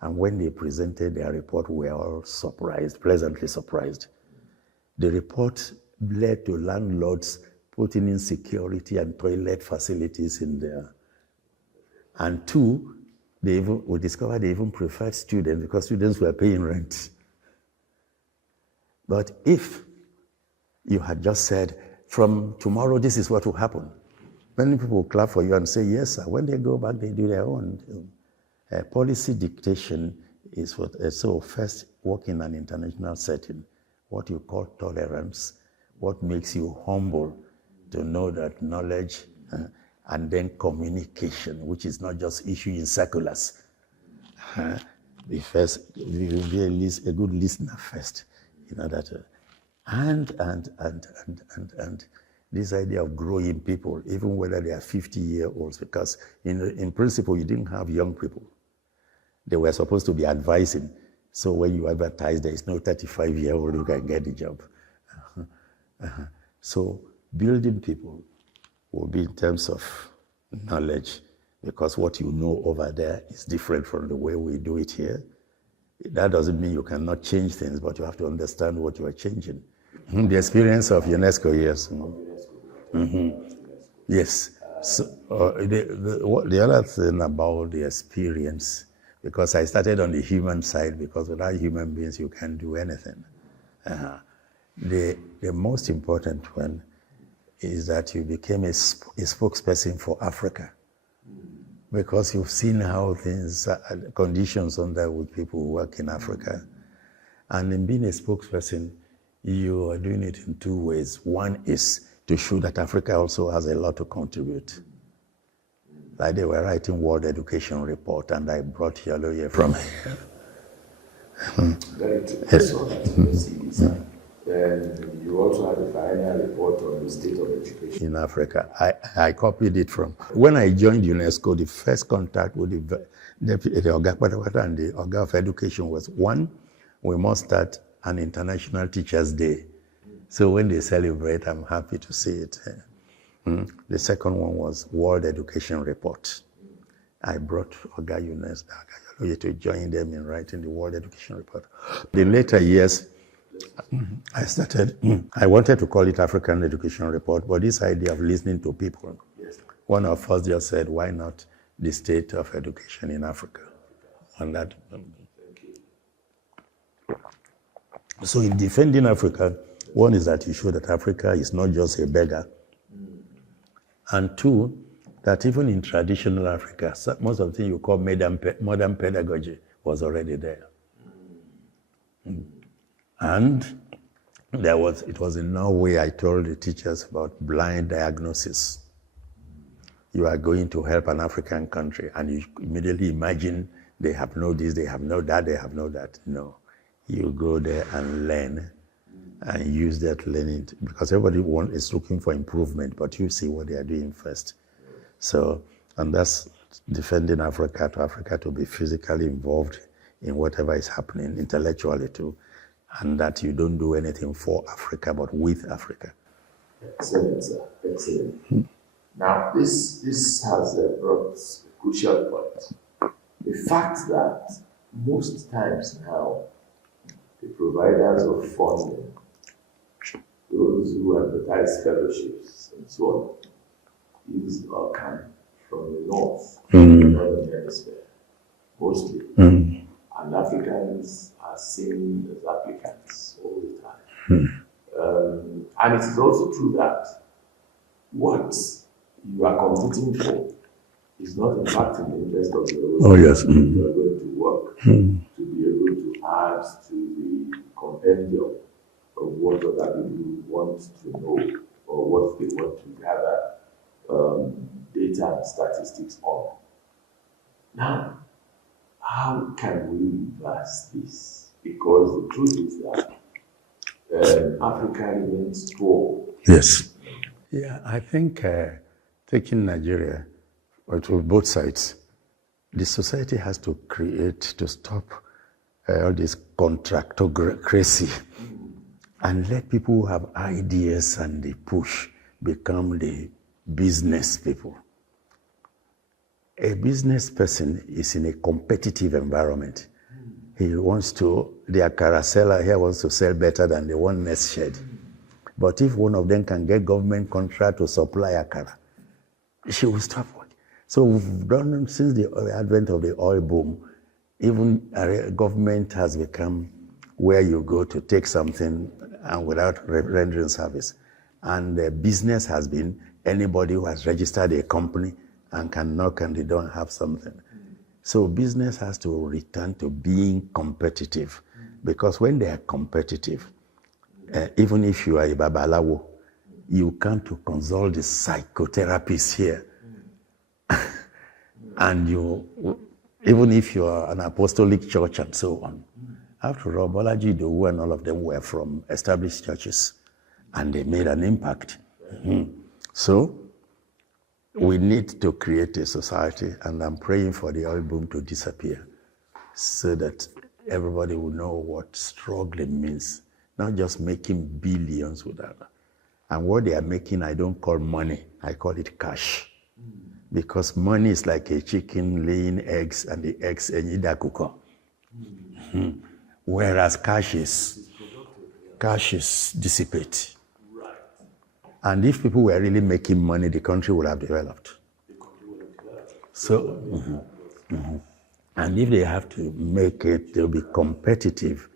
And when they presented their report, we were all surprised, pleasantly surprised. The report led to landlords putting in security and toilet facilities in there. And two, we discovered they even preferred students because students were paying rent. But if you had just said, from tomorrow, this is what will happen, many people will clap for you and say, yes, sir. When they go back, they do their own. Policy dictation is what, so first work in an international setting, what you call tolerance, what makes you humble to know that knowledge, and then communication, which is not just issuing circulars. Be a good listener first, you know that, and this idea of growing people, even whether they are 50-year-olds, because in principle you didn't have young people. They were supposed to be advising. So when you advertise, there is no 35-year-old who can get the job. So building people will be in terms of knowledge, because what you know over there is different from the way we do it here. That doesn't mean you cannot change things, but you have to understand what you are changing. The experience of UNESCO, yes. Yes. So, the other thing about the experience, because I started on the human side, because without human beings you can't do anything. The most important one is that you became a spokesperson for Africa, because you've seen how things, conditions under which people work in Africa. And in being a spokesperson, you are doing it in two ways. One is to show that Africa also has a lot to contribute. Like they were writing World Education Report, and I brought Yaloye from here. Very true. Yes. And you also had a final report on the state of education in Africa. I copied it from. When I joined UNESCO, the first contact with the Oga Patapata and the Oga of Education was, one, we must start an International Teachers' Day. So when they celebrate, I'm happy to see it. The second one was World Education Report. I brought Oga UNESCO to join them in writing the World Education Report. In later years, I wanted to call it African Education Report, but this idea of listening to people, yes. One of us just said, why not the state of education in Africa? And that. So in defending Africa, one is that you show that Africa is not just a beggar. And two, that even in traditional Africa, most of the things you call modern pedagogy was already there. And it was in Norway I told the teachers about blind diagnosis. You are going to help an African country and you immediately imagine they have no this, they have no that, they have no that. No. You go there and learn and use that learning because everybody is looking for improvement, but you see what they are doing first. So, and that's defending Africa to be physically involved in whatever is happening, intellectually too, and that you don't do anything for Africa, but with Africa. Excellent, sir. Excellent. Now, this has brought a crucial point. The fact that most times now, the providers of funding, those who advertise fellowships and so on, is or come from the north, the northern hemisphere, mostly. And Africans are seen as applicants all the time. And it is also true that what you are competing for is not in fact in the interest of the others. Oh, yes. You are going to work to be able to add to the compendium of what other people want to know or what they want to gather data and statistics on. Now, how can we reverse this? Because the truth is that Africa remains poor. Yes. Yeah, I think taking Nigeria, but with both sides, the society has to create to stop all this contractocracy and let people who have ideas and they push become the business people. A business person is in a competitive environment. He wants to, the akara seller here wants to sell better than the one next shed. But if one of them can get government contract to supply akara, she will stop working. So we've done, since the advent of the oil boom, even government has become where you go to take something and without rendering service. And the business has been anybody who has registered a company and can knock and they don't have something. So business has to return to being competitive, because when they are competitive, even if you are a babalawo, you come to consult the psychotherapist here. And even if you are an apostolic church and so on, after all, Bolaji Idowu and all of them were from established churches, and they made an impact. So we need to create a society, and I'm praying for the oil boom to disappear so that everybody will know what struggling means, not just making billions with that. And what they are making, I don't call money, I call it cash. Because money is like a chicken laying eggs, and the eggs enyida. Whereas cash is dissipate. And if people were really making money, the country would have developed. So, and if they have to make it to be competitive,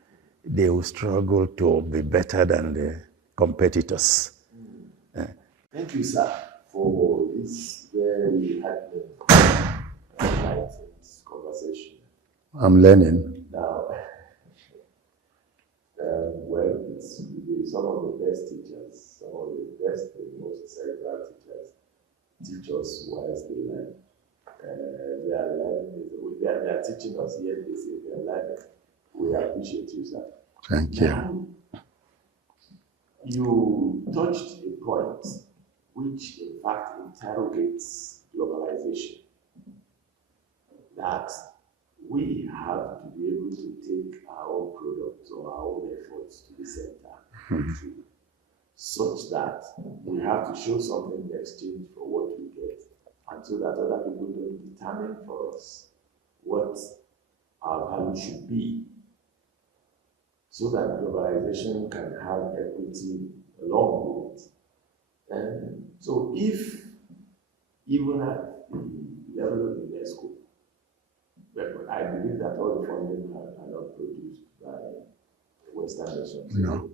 they will struggle to be better than the competitors. Thank you, sir, for this very enlightening conversation. I'm learning. Now, well, it's some of the best teachers, some of the best, the most cerebral teachers teach us whilst they learn. They are learning, they are teaching us, yet they say they are learning. We appreciate you, sir. Thank you. You touched a point which in fact interrogates globalization. That we have to be able to take our own products or our own efforts to the center, such that we have to show something in exchange for what we get, and so that other people don't determine for us what our value should be, so that globalization can have equity along with it. And so if, even at the level of UNESCO, but I believe that all the funding are not produced by Western nations. No.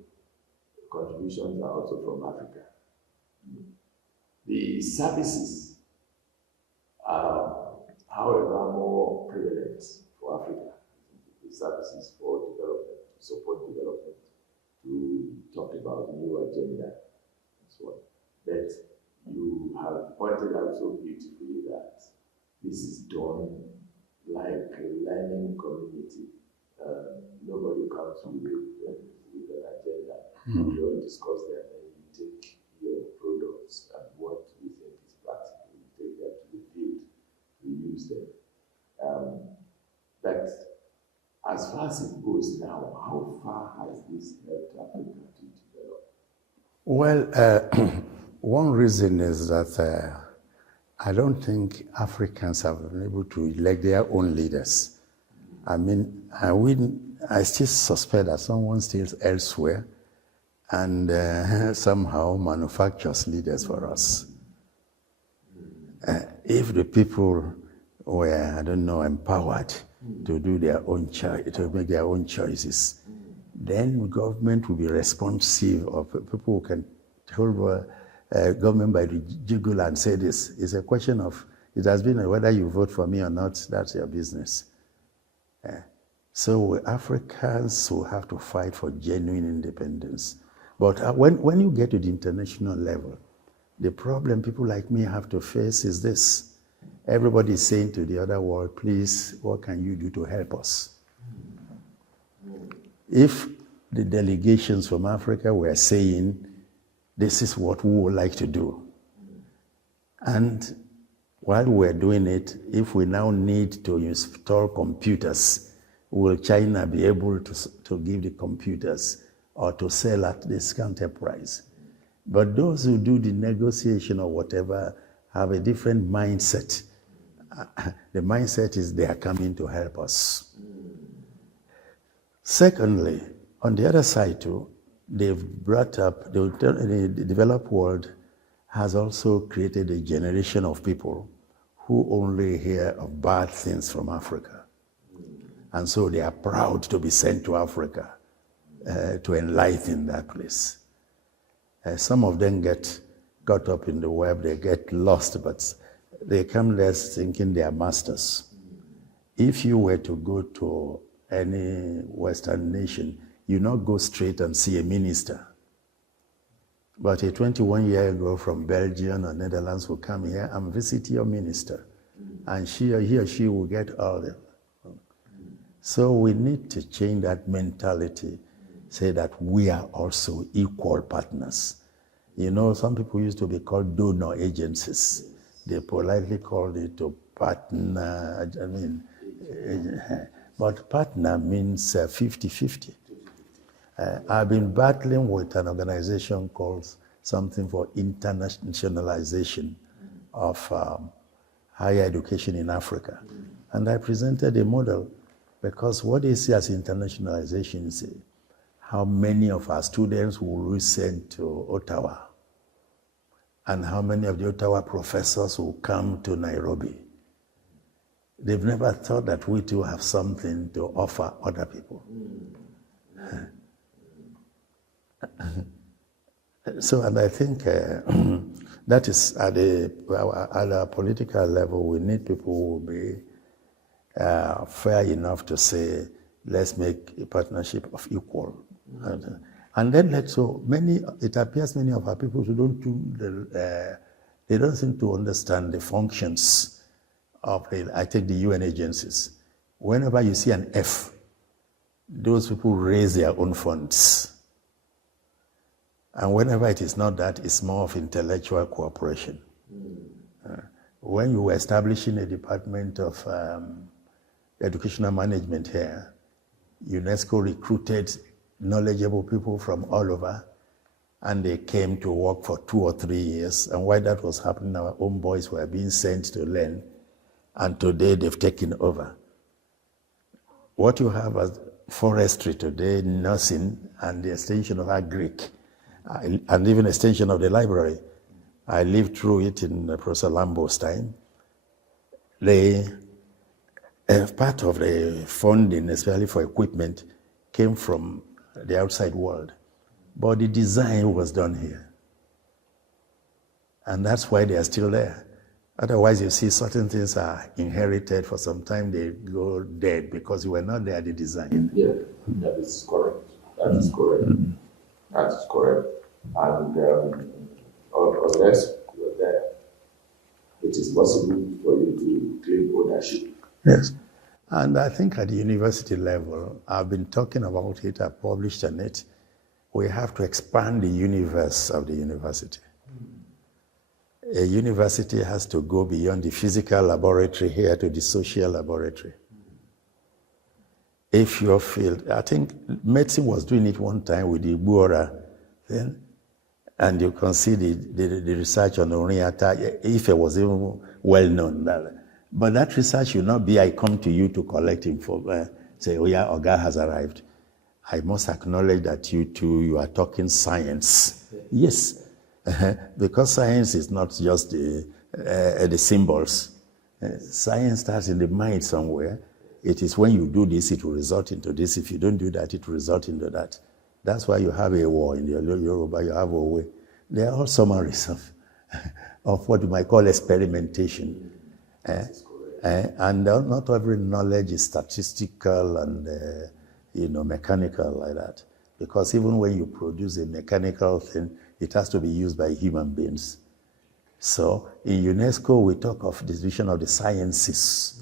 Contributions are also from Africa. The services are, however, more prevalent for Africa. The services for development, to support development, to talk about the new agenda, and so on. But you have pointed out so beautifully that this is done like a learning community. Nobody comes with an agenda. We all discuss them, and you take your products and what we think is practical, you take them to the field to use them. But as far as it goes now, how far has this helped Africa to develop? Well, one reason is that I don't think Africans have been able to elect their own leaders. I mean, I still suspect that someone steals elsewhere and somehow manufactures leaders for us. If the people were, I don't know, empowered to do their own to make their own choices, then government will be responsive of people who can hold government by the jiggle and say this. It's a question of, it has been whether you vote for me or not, that's your business. So Africans will have to fight for genuine independence. But when you get to the international level, the problem people like me have to face is this. Everybody is saying to the other world, please, what can you do to help us? If the delegations from Africa were saying, this is what we would like to do, and while we're doing it, if we now need to install computers, will China be able to give the computers or to sell at discounted price? But those who do the negotiation or whatever have a different mindset. The mindset is they are coming to help us. Secondly, on the other side too, they've brought up, the developed world has also created a generation of people who only hear of bad things from Africa. And so they are proud to be sent to Africa to enlighten that place. Some of them get caught up in the web, they get lost, but they come there thinking they are masters. If you were to go to any Western nation, you not go straight and see a minister. But a 21-year-old from Belgium or Netherlands will come here and visit your minister. And he or she will get all the... So we need to change that mentality, say that we are also equal partners. You know, some people used to be called donor agencies. They politely called it a partner, but partner means 50-50. I've been battling with an organization called something for internationalization of higher education in Africa. And I presented a model because what they see as internationalization is how many of our students will be sent to Ottawa and how many of the Ottawa professors will come to Nairobi. They've never thought that we too have something to offer other people. So, and I think that is at a political level, we need people who will be fair enough to say, let's make a partnership of equal. And then it appears many of our people who they don't seem to understand the functions of, I take the UN agencies. Whenever you see an F, those people raise their own funds. And whenever it is not that, it's more of intellectual cooperation. When you were establishing a department of educational management here, UNESCO recruited knowledgeable people from all over, and they came to work for 2 or 3 years. And while that was happening, our own boys were being sent to learn, and today they've taken over. What you have as forestry today, nursing, and the extension of agric, and even extension of the library. I lived through it in Professor Lambo's time. Part of the funding, especially for equipment, came from the outside world. But the design was done here. And that's why they are still there. Otherwise, you see certain things are inherited. For some time, they go dead because you were not there at the design. Yeah, that is correct. That is correct. That is correct. And unless you are there, it is possible for you to claim ownership. Yes. And I think at the university level, I've been talking about it, I've published on it. We have to expand the universe of the university. A university has to go beyond the physical laboratory here to the social laboratory. If your field, I think medicine was doing it one time with the Buora then, and you can see the research on Oriata, if it was even well known. But that research should not be, I come to you to collect info, say, oh yeah, Oga has arrived. I must acknowledge that you too, you are talking science. Yes. Because science is not just the symbols. Science starts in the mind somewhere. It is when you do this, it will result into this. If you don't do that, it will result into that. That's why you have a war in the Yoruba, you have a way. They are all summaries of what you might call experimentation. And not every knowledge is statistical and mechanical like that. Because even when you produce a mechanical thing, it has to be used by human beings. So in UNESCO, we talk of the division of the sciences.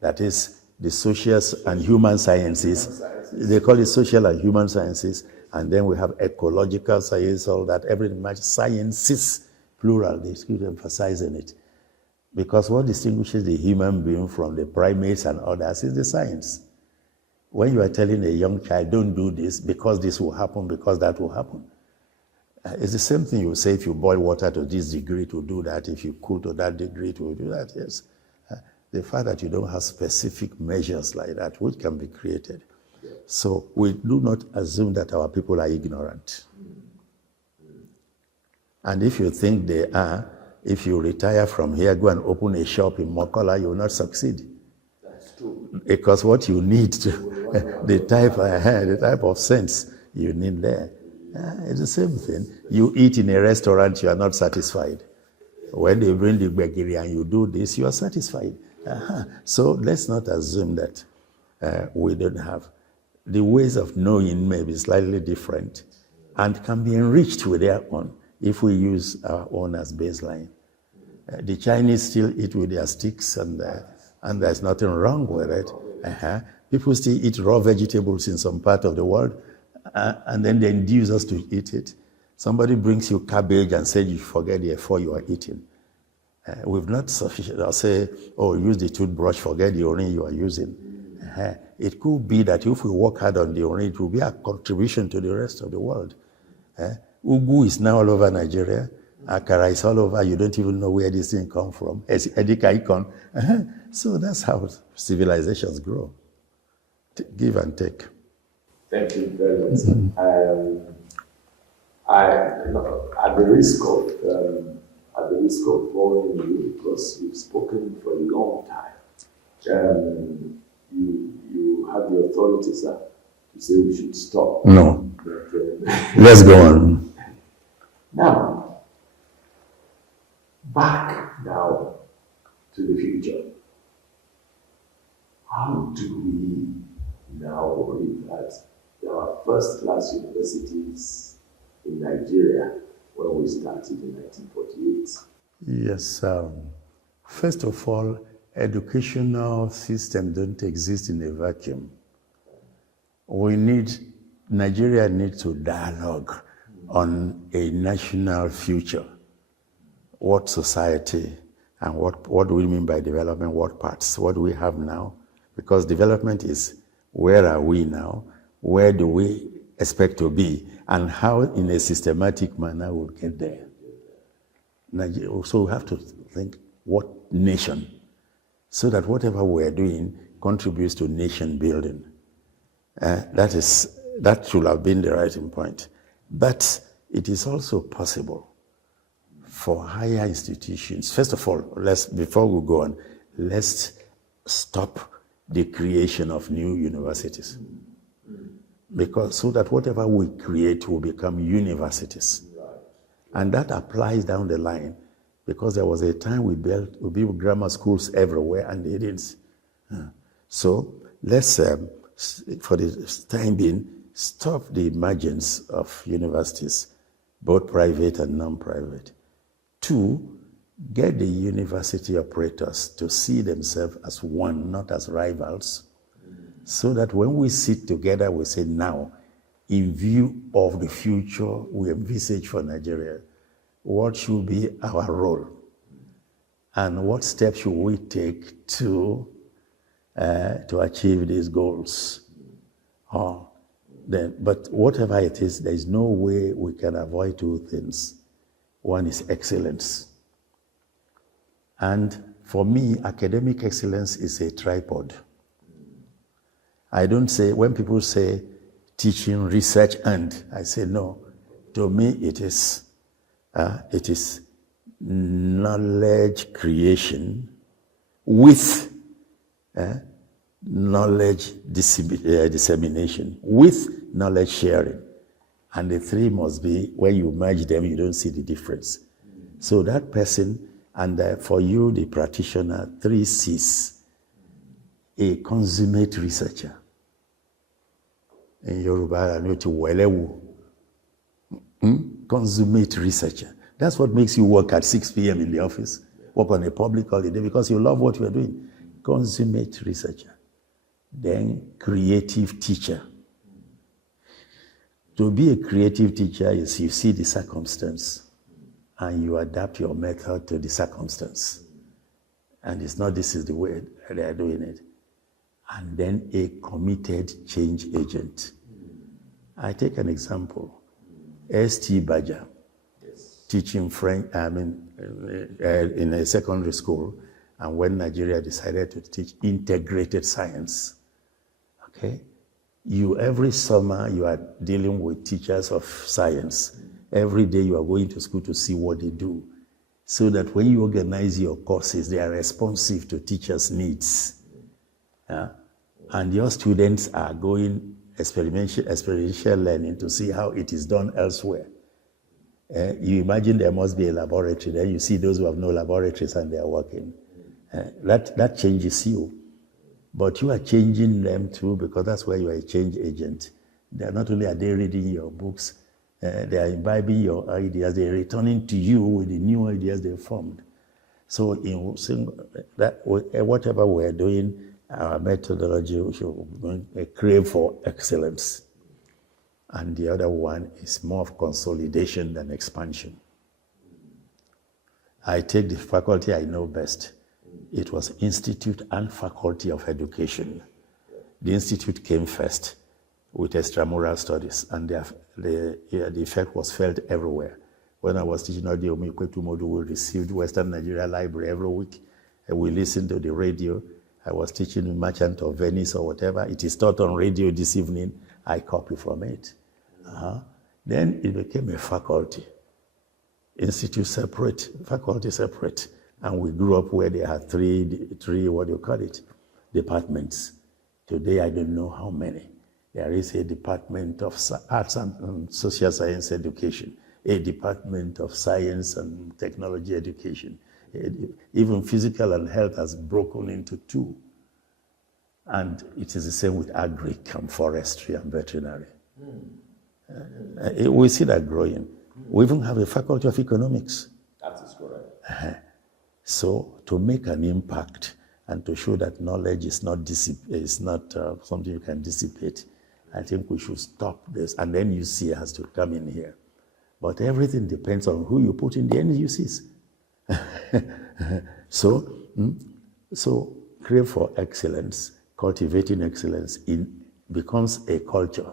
That is the social and human sciences. They call it social and human sciences. And then we have ecological science, all that, everything much sciences, plural, they keep emphasizing it. Because what distinguishes the human being from the primates and others is the science. When you are telling a young child, don't do this because this will happen, because that will happen. It's the same thing you say if you boil water to this degree to do that, if you cool to that degree to do that, yes. The fact that you don't have specific measures like that, which can be created. So we do not assume that our people are ignorant. And if you think they are, if you retire from here, go and open a shop in Mokola, you will not succeed. That's true. Because what you need, the type of sense you need there. It's the same thing. You eat in a restaurant, you are not satisfied. When they bring the gbegiri and you do this, you are satisfied. So let's not assume that we don't have. The ways of knowing may be slightly different and can be enriched with their own if we use our own as baseline. The Chinese still eat with their sticks and there's nothing wrong with it. People still eat raw vegetables in some part of the world. And then they induce us to eat it. Somebody brings you cabbage and says you forget the effort you are eating. We've not sufficient. I'll say, oh, use the toothbrush, forget the orange you are using. It could be that if we work hard on the orange, it will be a contribution to the rest of the world. Ugu is now all over Nigeria. Akara is all over. You don't even know where this thing comes from. Edika Ikon. So that's how civilizations grow. Give and take. Thank you very much. At the risk of boring you, because you've spoken for a long time, you have the authority, sir, to say we should stop. No. But, let's go on. Now, back now to the future. How do we now look at our first-class universities in Nigeria when we started in 1948? Yes. First of all, educational systems don't exist in a vacuum. Nigeria needs to dialogue on a national future. What society and what do we mean by development, what parts, what do we have now? Because development is where are we now, where do we expect to be, and how in a systematic manner we'll get there. So we have to think what nation, so that whatever we're doing contributes to nation building. That should have been the writing point. But it is also possible for higher institutions. First of all, before we go on, let's stop the creation of new universities. Because so that whatever we create will become universities. And that applies down the line. because there was a time we built grammar schools everywhere and they didn't. So let's, for the time being, stop the emergence of universities, both private and non-private. 2, get the university operators to see themselves as one, not as rivals, so that when we sit together, we say, now, in view of the future we envisage for Nigeria, what should be our role? And what steps should we take to achieve these goals? But whatever it is, there is no way we can avoid 2 things. One is excellence. And for me, academic excellence is a tripod. I don't say, when people say teaching, research, and, I say no. To me, it is knowledge creation with knowledge dissemination, with knowledge sharing. And the 3 must be, when you merge them, you don't see the difference. So that person, and for you, the practitioner, 3 C's, a consummate researcher. In Yoruba, I know to welewu. Consummate researcher. That's what makes you work at 6 p.m. in the office, work on a public holiday, because you love what you are doing. Consummate researcher. Then creative teacher. To be a creative teacher is you see the circumstance and you adapt your method to the circumstance. And it's not this is the way they are doing it. And then a committed change agent. I take an example. S.T. Badger, teaching French, in a secondary school, and when Nigeria decided to teach integrated science, okay? Every summer, you are dealing with teachers of science. Every day, you are going to school to see what they do, so that when you organize your courses, they are responsive to teachers' needs. And your students are going experiential learning to see how it is done elsewhere. You imagine there must be a laboratory. Then you see those who have no laboratories and they are working. That changes you. But you are changing them too, because that's where you are a change agent. Not only are they reading your books, they are imbibing your ideas, they are returning to you with the new ideas they formed. So in that, whatever we're doing, our methodology should crave for excellence. And the other one is more of consolidation than expansion. I take the faculty I know best. It was Institute and Faculty of Education. The Institute came first with extramural studies, and the effect was felt everywhere. When I was teaching audio, we received Western Nigeria Library every week, and we listened to the radio. I was teaching in Merchant of Venice or whatever. It is taught on radio this evening. I copy from it. Then it became a faculty. Institute separate, faculty separate. And we grew up where they had three, what do you call it, departments. Today, I don't know how many. There is a department of arts and social science education, a department of science and technology education. Even physical and health has broken into 2. And it is the same with agric and forestry and veterinary. We see that growing. We even have a faculty of economics. That is correct. So to make an impact and to show that knowledge is not something you can dissipate, I think we should stop this. And then UC has to come in here. But everything depends on who you put in the NUCs. So crave for excellence, cultivating excellence becomes a culture.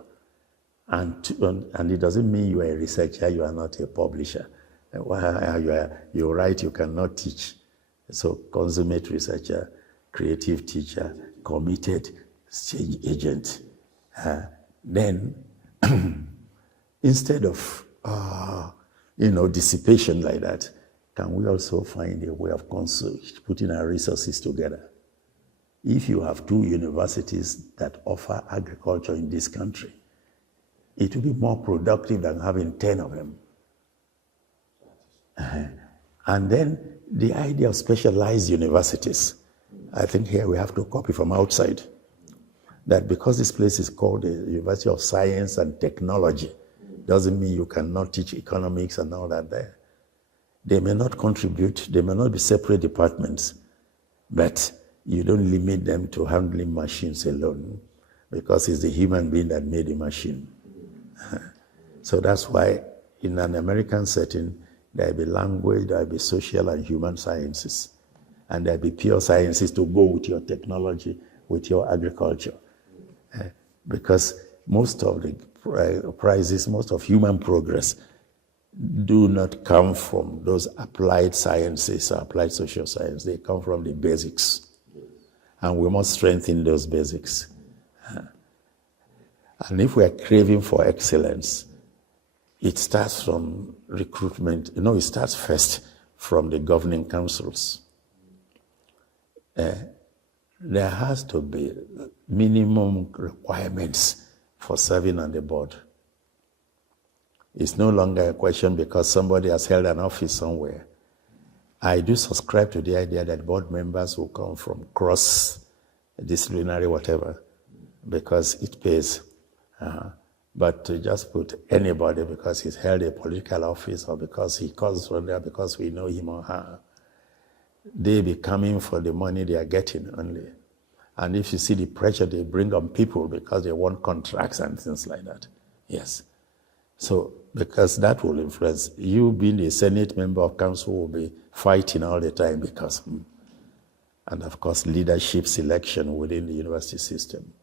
And it doesn't mean you are a researcher, you are not a publisher. You're right, you cannot teach. So consummate researcher, creative teacher, committed change agent. Then instead of dissipation like that, can we also find a way of putting our resources together? If you have 2 universities that offer agriculture in this country, it will be more productive than having 10 of them. And then the idea of specialized universities. I think here we have to copy from outside. That because this place is called the University of Science and Technology, doesn't mean you cannot teach economics and all that there. They may not contribute, they may not be separate departments, but you don't limit them to handling machines alone, because it's the human being that made the machine. So that's why in an American setting, there'll be language, there'll be social and human sciences, and there'll be pure sciences to go with your technology, with your agriculture. Because most of the prizes, most of human progress do not come from those applied sciences or applied social science. They come from the basics. And we must strengthen those basics. And if we are craving for excellence, it starts from recruitment. It starts first from the governing councils. There has to be minimum requirements for serving on the board. It's no longer a question because somebody has held an office somewhere. I do subscribe to the idea that board members will come from cross-disciplinary whatever, because it pays. But to just put anybody because he's held a political office or because he comes from there because we know him or her, they be coming for the money they are getting only. And if you see the pressure they bring on people because they want contracts and things like that, yes. So, because that will influence, you being a Senate member of council will be fighting all the time because, and of course, leadership selection within the university system.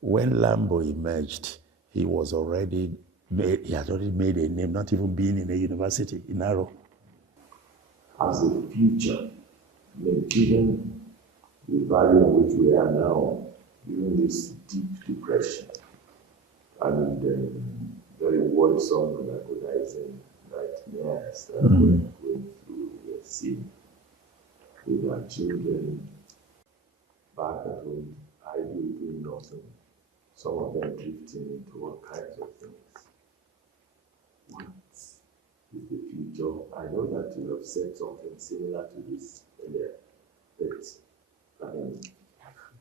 When Lambo emerged, he had already made a name, not even being in a university in Arrow. As a future, given the value in which we are now, given this deep depression, and very worrisome and agonizing nightmares that we're going through, we're seeing with our children back at home, idly doing nothing, some of them drifting into all kinds of things. What is the future? I know that you have said something similar to this earlier, but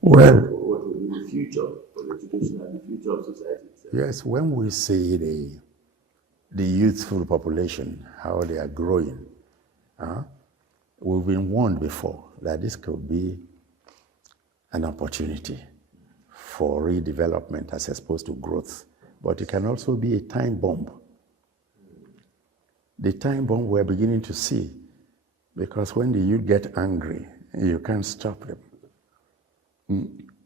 what will be the future for education and the future of society itself? Yes, when we see the youthful population, how they are growing, we've been warned before that this could be an opportunity for redevelopment as opposed to growth. But it can also be a time bomb. The time bomb we're beginning to see, because when the youth get angry, you can't stop them.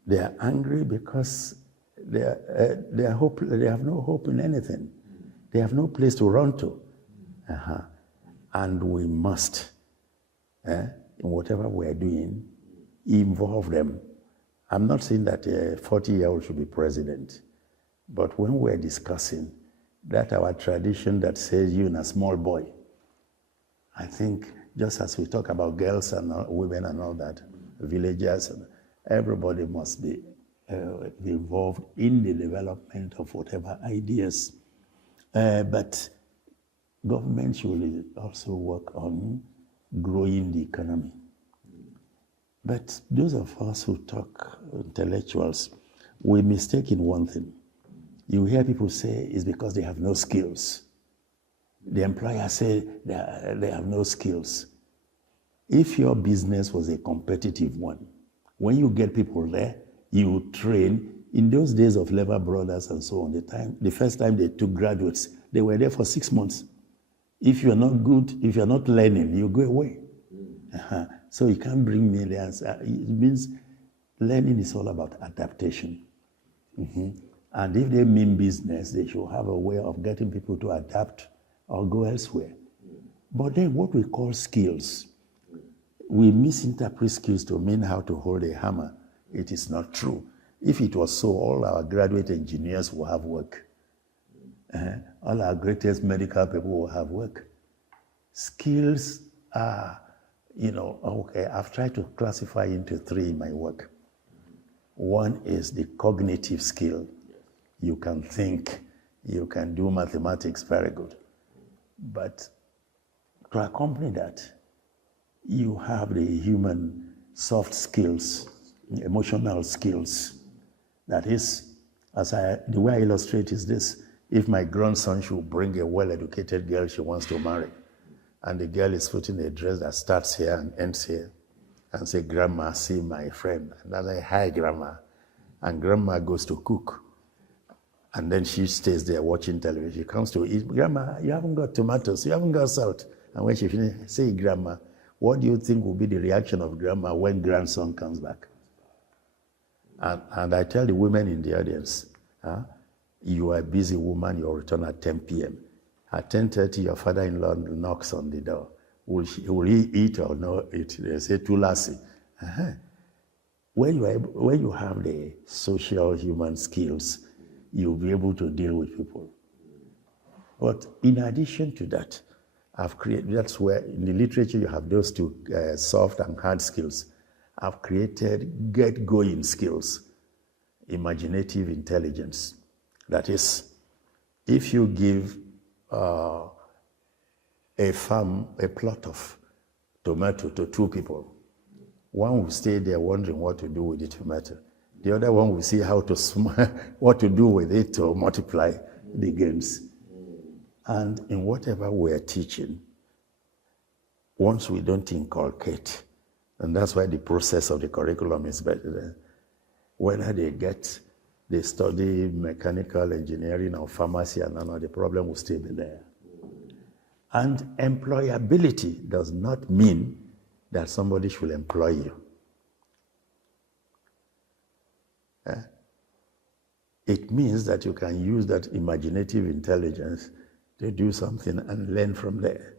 They are angry because they have no hope in anything. They have no place to run to. And we must, in whatever we're doing, involve them. I'm not saying that a 40-year-old should be president, but when we're discussing that our tradition that says you and a small boy, I think just as we talk about girls and women and all that, villagers, everybody must be involved in the development of whatever ideas. But government should also work on growing the economy. But those of us who talk intellectuals, we mistake in one thing. You hear people say it's because they have no skills. The employer say they have no skills. If your business was a competitive one, when you get people there, you train. In those days of Lever Brothers and so on, the first time they took graduates, they were there for 6 months. If you're not good, if you're not learning, you go away. So you can't bring millions. It means learning is all about adaptation. And if they mean business, they should have a way of getting people to adapt or go elsewhere. But then what we call skills, we misinterpret skills to mean how to hold a hammer. It is not true. If it was so, all our graduate engineers will have work. All our greatest medical people will have work. Skills are, okay, I've tried to classify into 3 in my work. One is the cognitive skill. You can think, you can do mathematics very good. But to accompany that, you have the human soft skills, emotional skills. That is, the way I illustrate is this: if my grandson should bring a well-educated girl she wants to marry, and the girl is putting a dress that starts here and ends here, and say, "Grandma, see my friend." And I say, "Hi, Grandma." And Grandma goes to cook. And then she stays there watching television. She comes to eat. "Grandma, you haven't got tomatoes, you haven't got salt." And when she finishes, say, "Grandma," what do you think will be the reaction of Grandma when grandson comes back? And I tell the women in the audience, you are a busy woman, you'll return at 10 p.m. At 10:30, your father-in-law knocks on the door. Will he eat or not eat? They say, "Tulasi." When you have the social human skills, you'll be able to deal with people. But in addition to that, that's where in the literature you have those two, soft and hard skills. I've created get-going skills, imaginative intelligence. That is, if you give a plot of tomato to two people, one will stay there wondering what to do with the tomato. The other one will see what to do with it to multiply the gains. And in whatever we're teaching, once we don't inculcate, and that's why the process of the curriculum is better, whether they study mechanical engineering or pharmacy and none, the problem will still be there. And employability does not mean that somebody should employ you. It means that you can use that imaginative intelligence to do something and learn from there.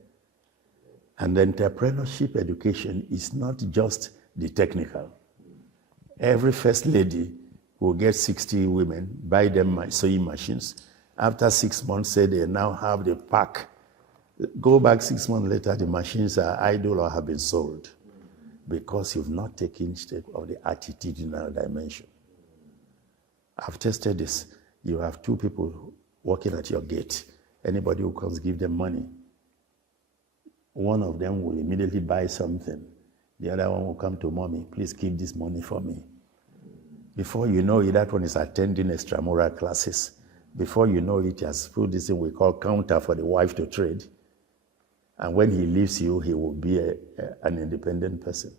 And entrepreneurship education is not just the technical. Every first lady will get 60 women, buy them sewing machines. After 6 months, say they now have the pack. Go back 6 months later, the machines are idle or have been sold because you've not taken step of the attitudinal dimension. I've tested this. You have two people working at your gate. Anybody who comes, give them money. One of them will immediately buy something. The other one will come to "Mommy, please keep this money for me." Before you know it, that one is attending extramural classes. Before you know it, he has put this thing we call counter for the wife to trade. And when he leaves you, he will be an independent person.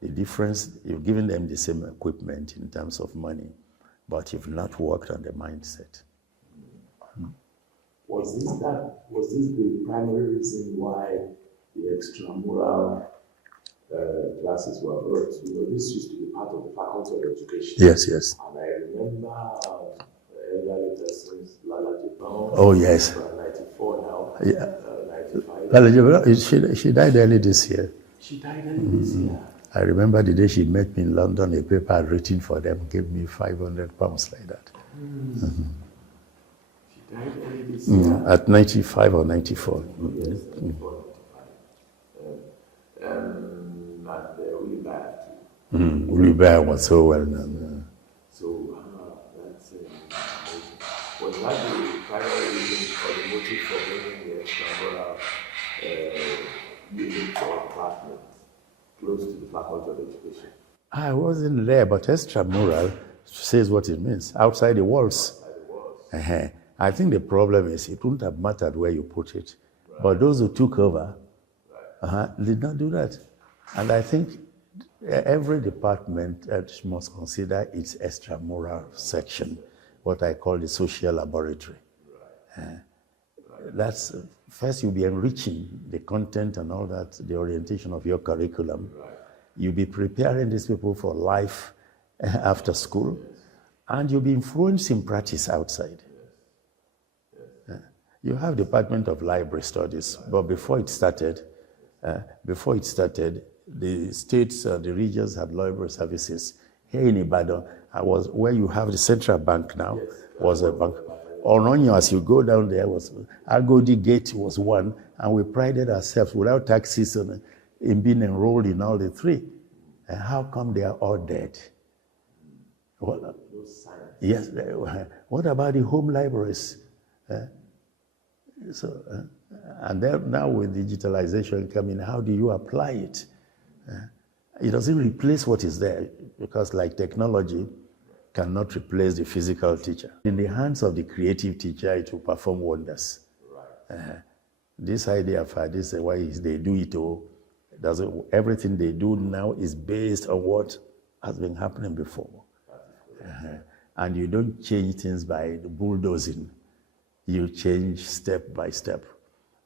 The difference, you've given them the same equipment in terms of money, but you've not worked on the mindset. Was this the primary reason why the extramural classes were brought? This used to be part of the Faculty of Education. Yes, yes. And I remember Emeritus Lala Japan. Oh, yes. 94 now. Yeah. 95. Lala Japan, she died early this year. She died early this year. I remember the day she met me in London, a paper I'd written for them gave me £500 like that. She died early this year. At 95 or 94. Yes, 94, 95. And really bad too. Really bad was so well known. So that's amazing. Was that the primary reason or the motive for bringing the extramural unit or department close to the Faculty of Education? I wasn't there, but extramural says what it means, outside the walls. I think the problem is it wouldn't have mattered where you put it. Right. But those who took over did not do that. And I think every department must consider its extramural section, what I call the social laboratory. Right. That's first you'll be enriching the content and all that, the orientation of your curriculum. Right. You'll be preparing these people for life after school, and you'll be influencing practice outside. You have Department of Library Studies, but before it started, the states, the regions had library services. Here in Ibadan, where you have the central bank now, was a bank. Ononyo, as you go down there, Agodi Gate was one, and we prided ourselves without taxes in being enrolled in all the three. And how come they are all dead? Yes. What about the home libraries? So, and then now with digitalization coming, how do you apply it? It doesn't replace what is there, because like technology cannot replace the physical teacher. In the hands of the creative teacher, it will perform wonders. Right. This idea of this is why they do it all. Everything they do now is based on what has been happening before. And you don't change things by bulldozing. You change step by step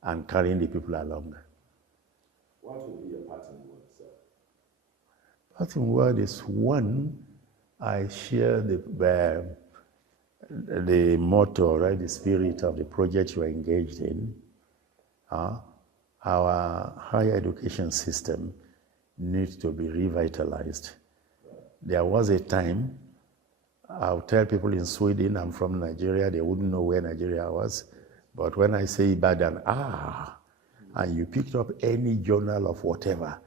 and carrying the people along. What would be your parting word, sir? Parting word is one, I share the motto, right, the spirit of the project you are engaged in. Our higher education system needs to be revitalized. There was a time, I'll tell people in Sweden, I'm from Nigeria, they wouldn't know where Nigeria was. But when I say Ibadan, and you picked up any journal of whatever.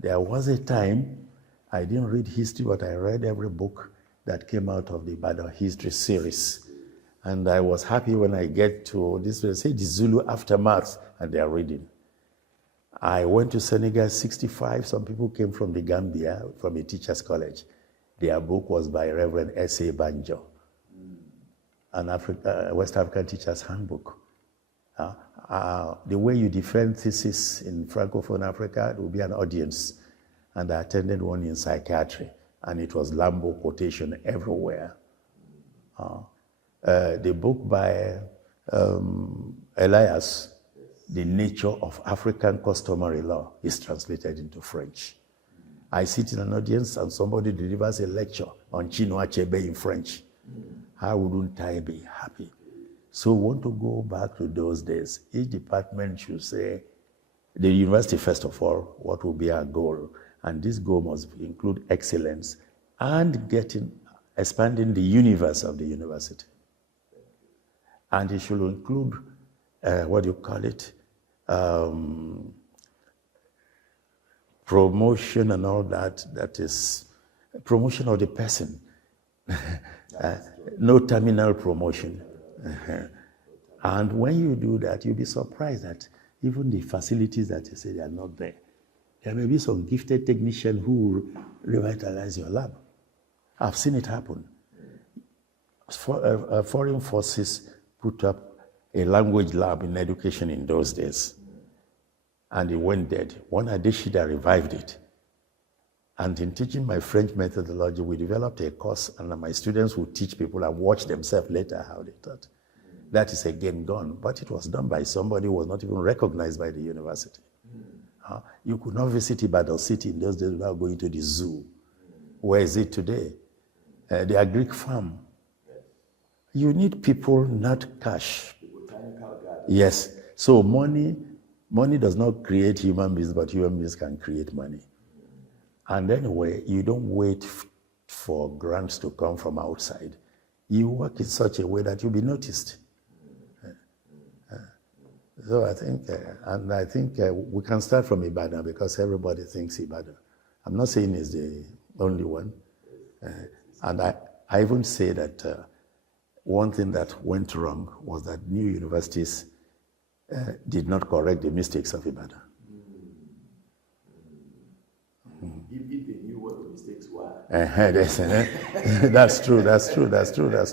There was a time, I didn't read history, but I read every book that came out of the Ibadan history series. And I was happy when I get to this, say the Zulu aftermath, and they are reading. I went to Senegal 65. Some people came from the Gambia, from a teacher's college. Their book was by Reverend S.A. Banjo, an West African teacher's handbook. The way you defend thesis in Francophone Africa, there will be an audience. And I attended one in psychiatry, and it was Lambo quotation everywhere. The book by Elias, The Nature of African Customary Law, is translated into French. I sit in an audience and somebody delivers a lecture on Chinua Achebe in French. How wouldn't I be happy? So we want to go back to those days. Each department should say, the university, first of all, what will be our goal? And this goal must include excellence and expanding the universe of the university. And it should include, promotion and all that is promotion of the person. No terminal promotion. And when you do that, you'll be surprised that even the facilities that you say they are not there. There may be some gifted technician who will revitalize your lab. I've seen it happen. Foreign forces put up a language lab in education in those days. And it went dead. One Adeshida revived it. And in teaching my French methodology, we developed a course, and my students would teach people and watch themselves later how they taught. That is again gone, but it was done by somebody who was not even recognized by the university. You could not visit Ibadan City in those days without going to the zoo. Where is it today? The agric farm. You need people, not cash. Yes. So money does not create human beings, but human beings can create money. And anyway, you don't wait for grants to come from outside. You work in such a way that you'll be noticed. So I think, we can start from Ibadan because everybody thinks Ibadan. I'm not saying it's the only one. And I even say that one thing that went wrong was that new universities did not correct the mistakes of Ibadan. If they knew what the mistakes were. That's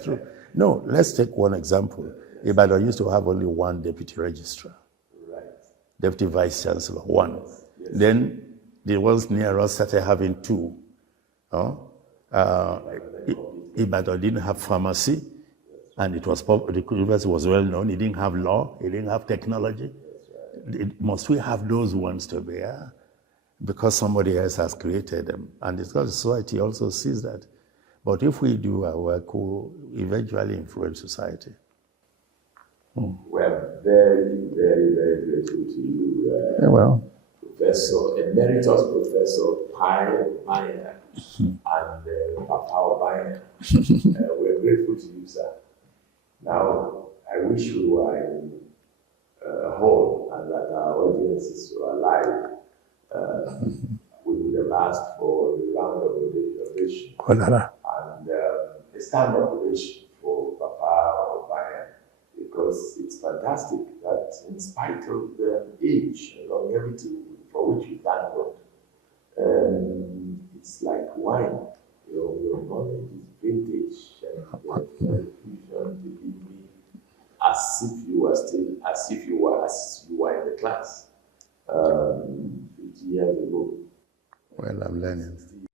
true. No, let's take one example. Ibadan used to have only one deputy registrar. Right. Deputy vice chancellor, one. Yes. Then the ones near us started having two. Ibadan didn't have pharmacy, and it was the university was well known. It didn't have law, it didn't have technology. Must we have those ones to be? Because somebody else has created them. And it's because society also sees that. But if we do our work, we'll eventually influence society. We're very, very, very grateful to you, Professor, Emeritus Professor Obanya and Papa Obanya. We're grateful to you, sir. Now, I wish we were in hall and that our audiences were alive. We would have asked for a round of ovation and a stand-up ovation for Papa Obanya, because because it's fantastic that in spite of age and longevity, for which we thank God, it's like wine. Your knowledge is vintage and fusion believe me, as if you were in the class 50 years ago. Well, I'm learning. 60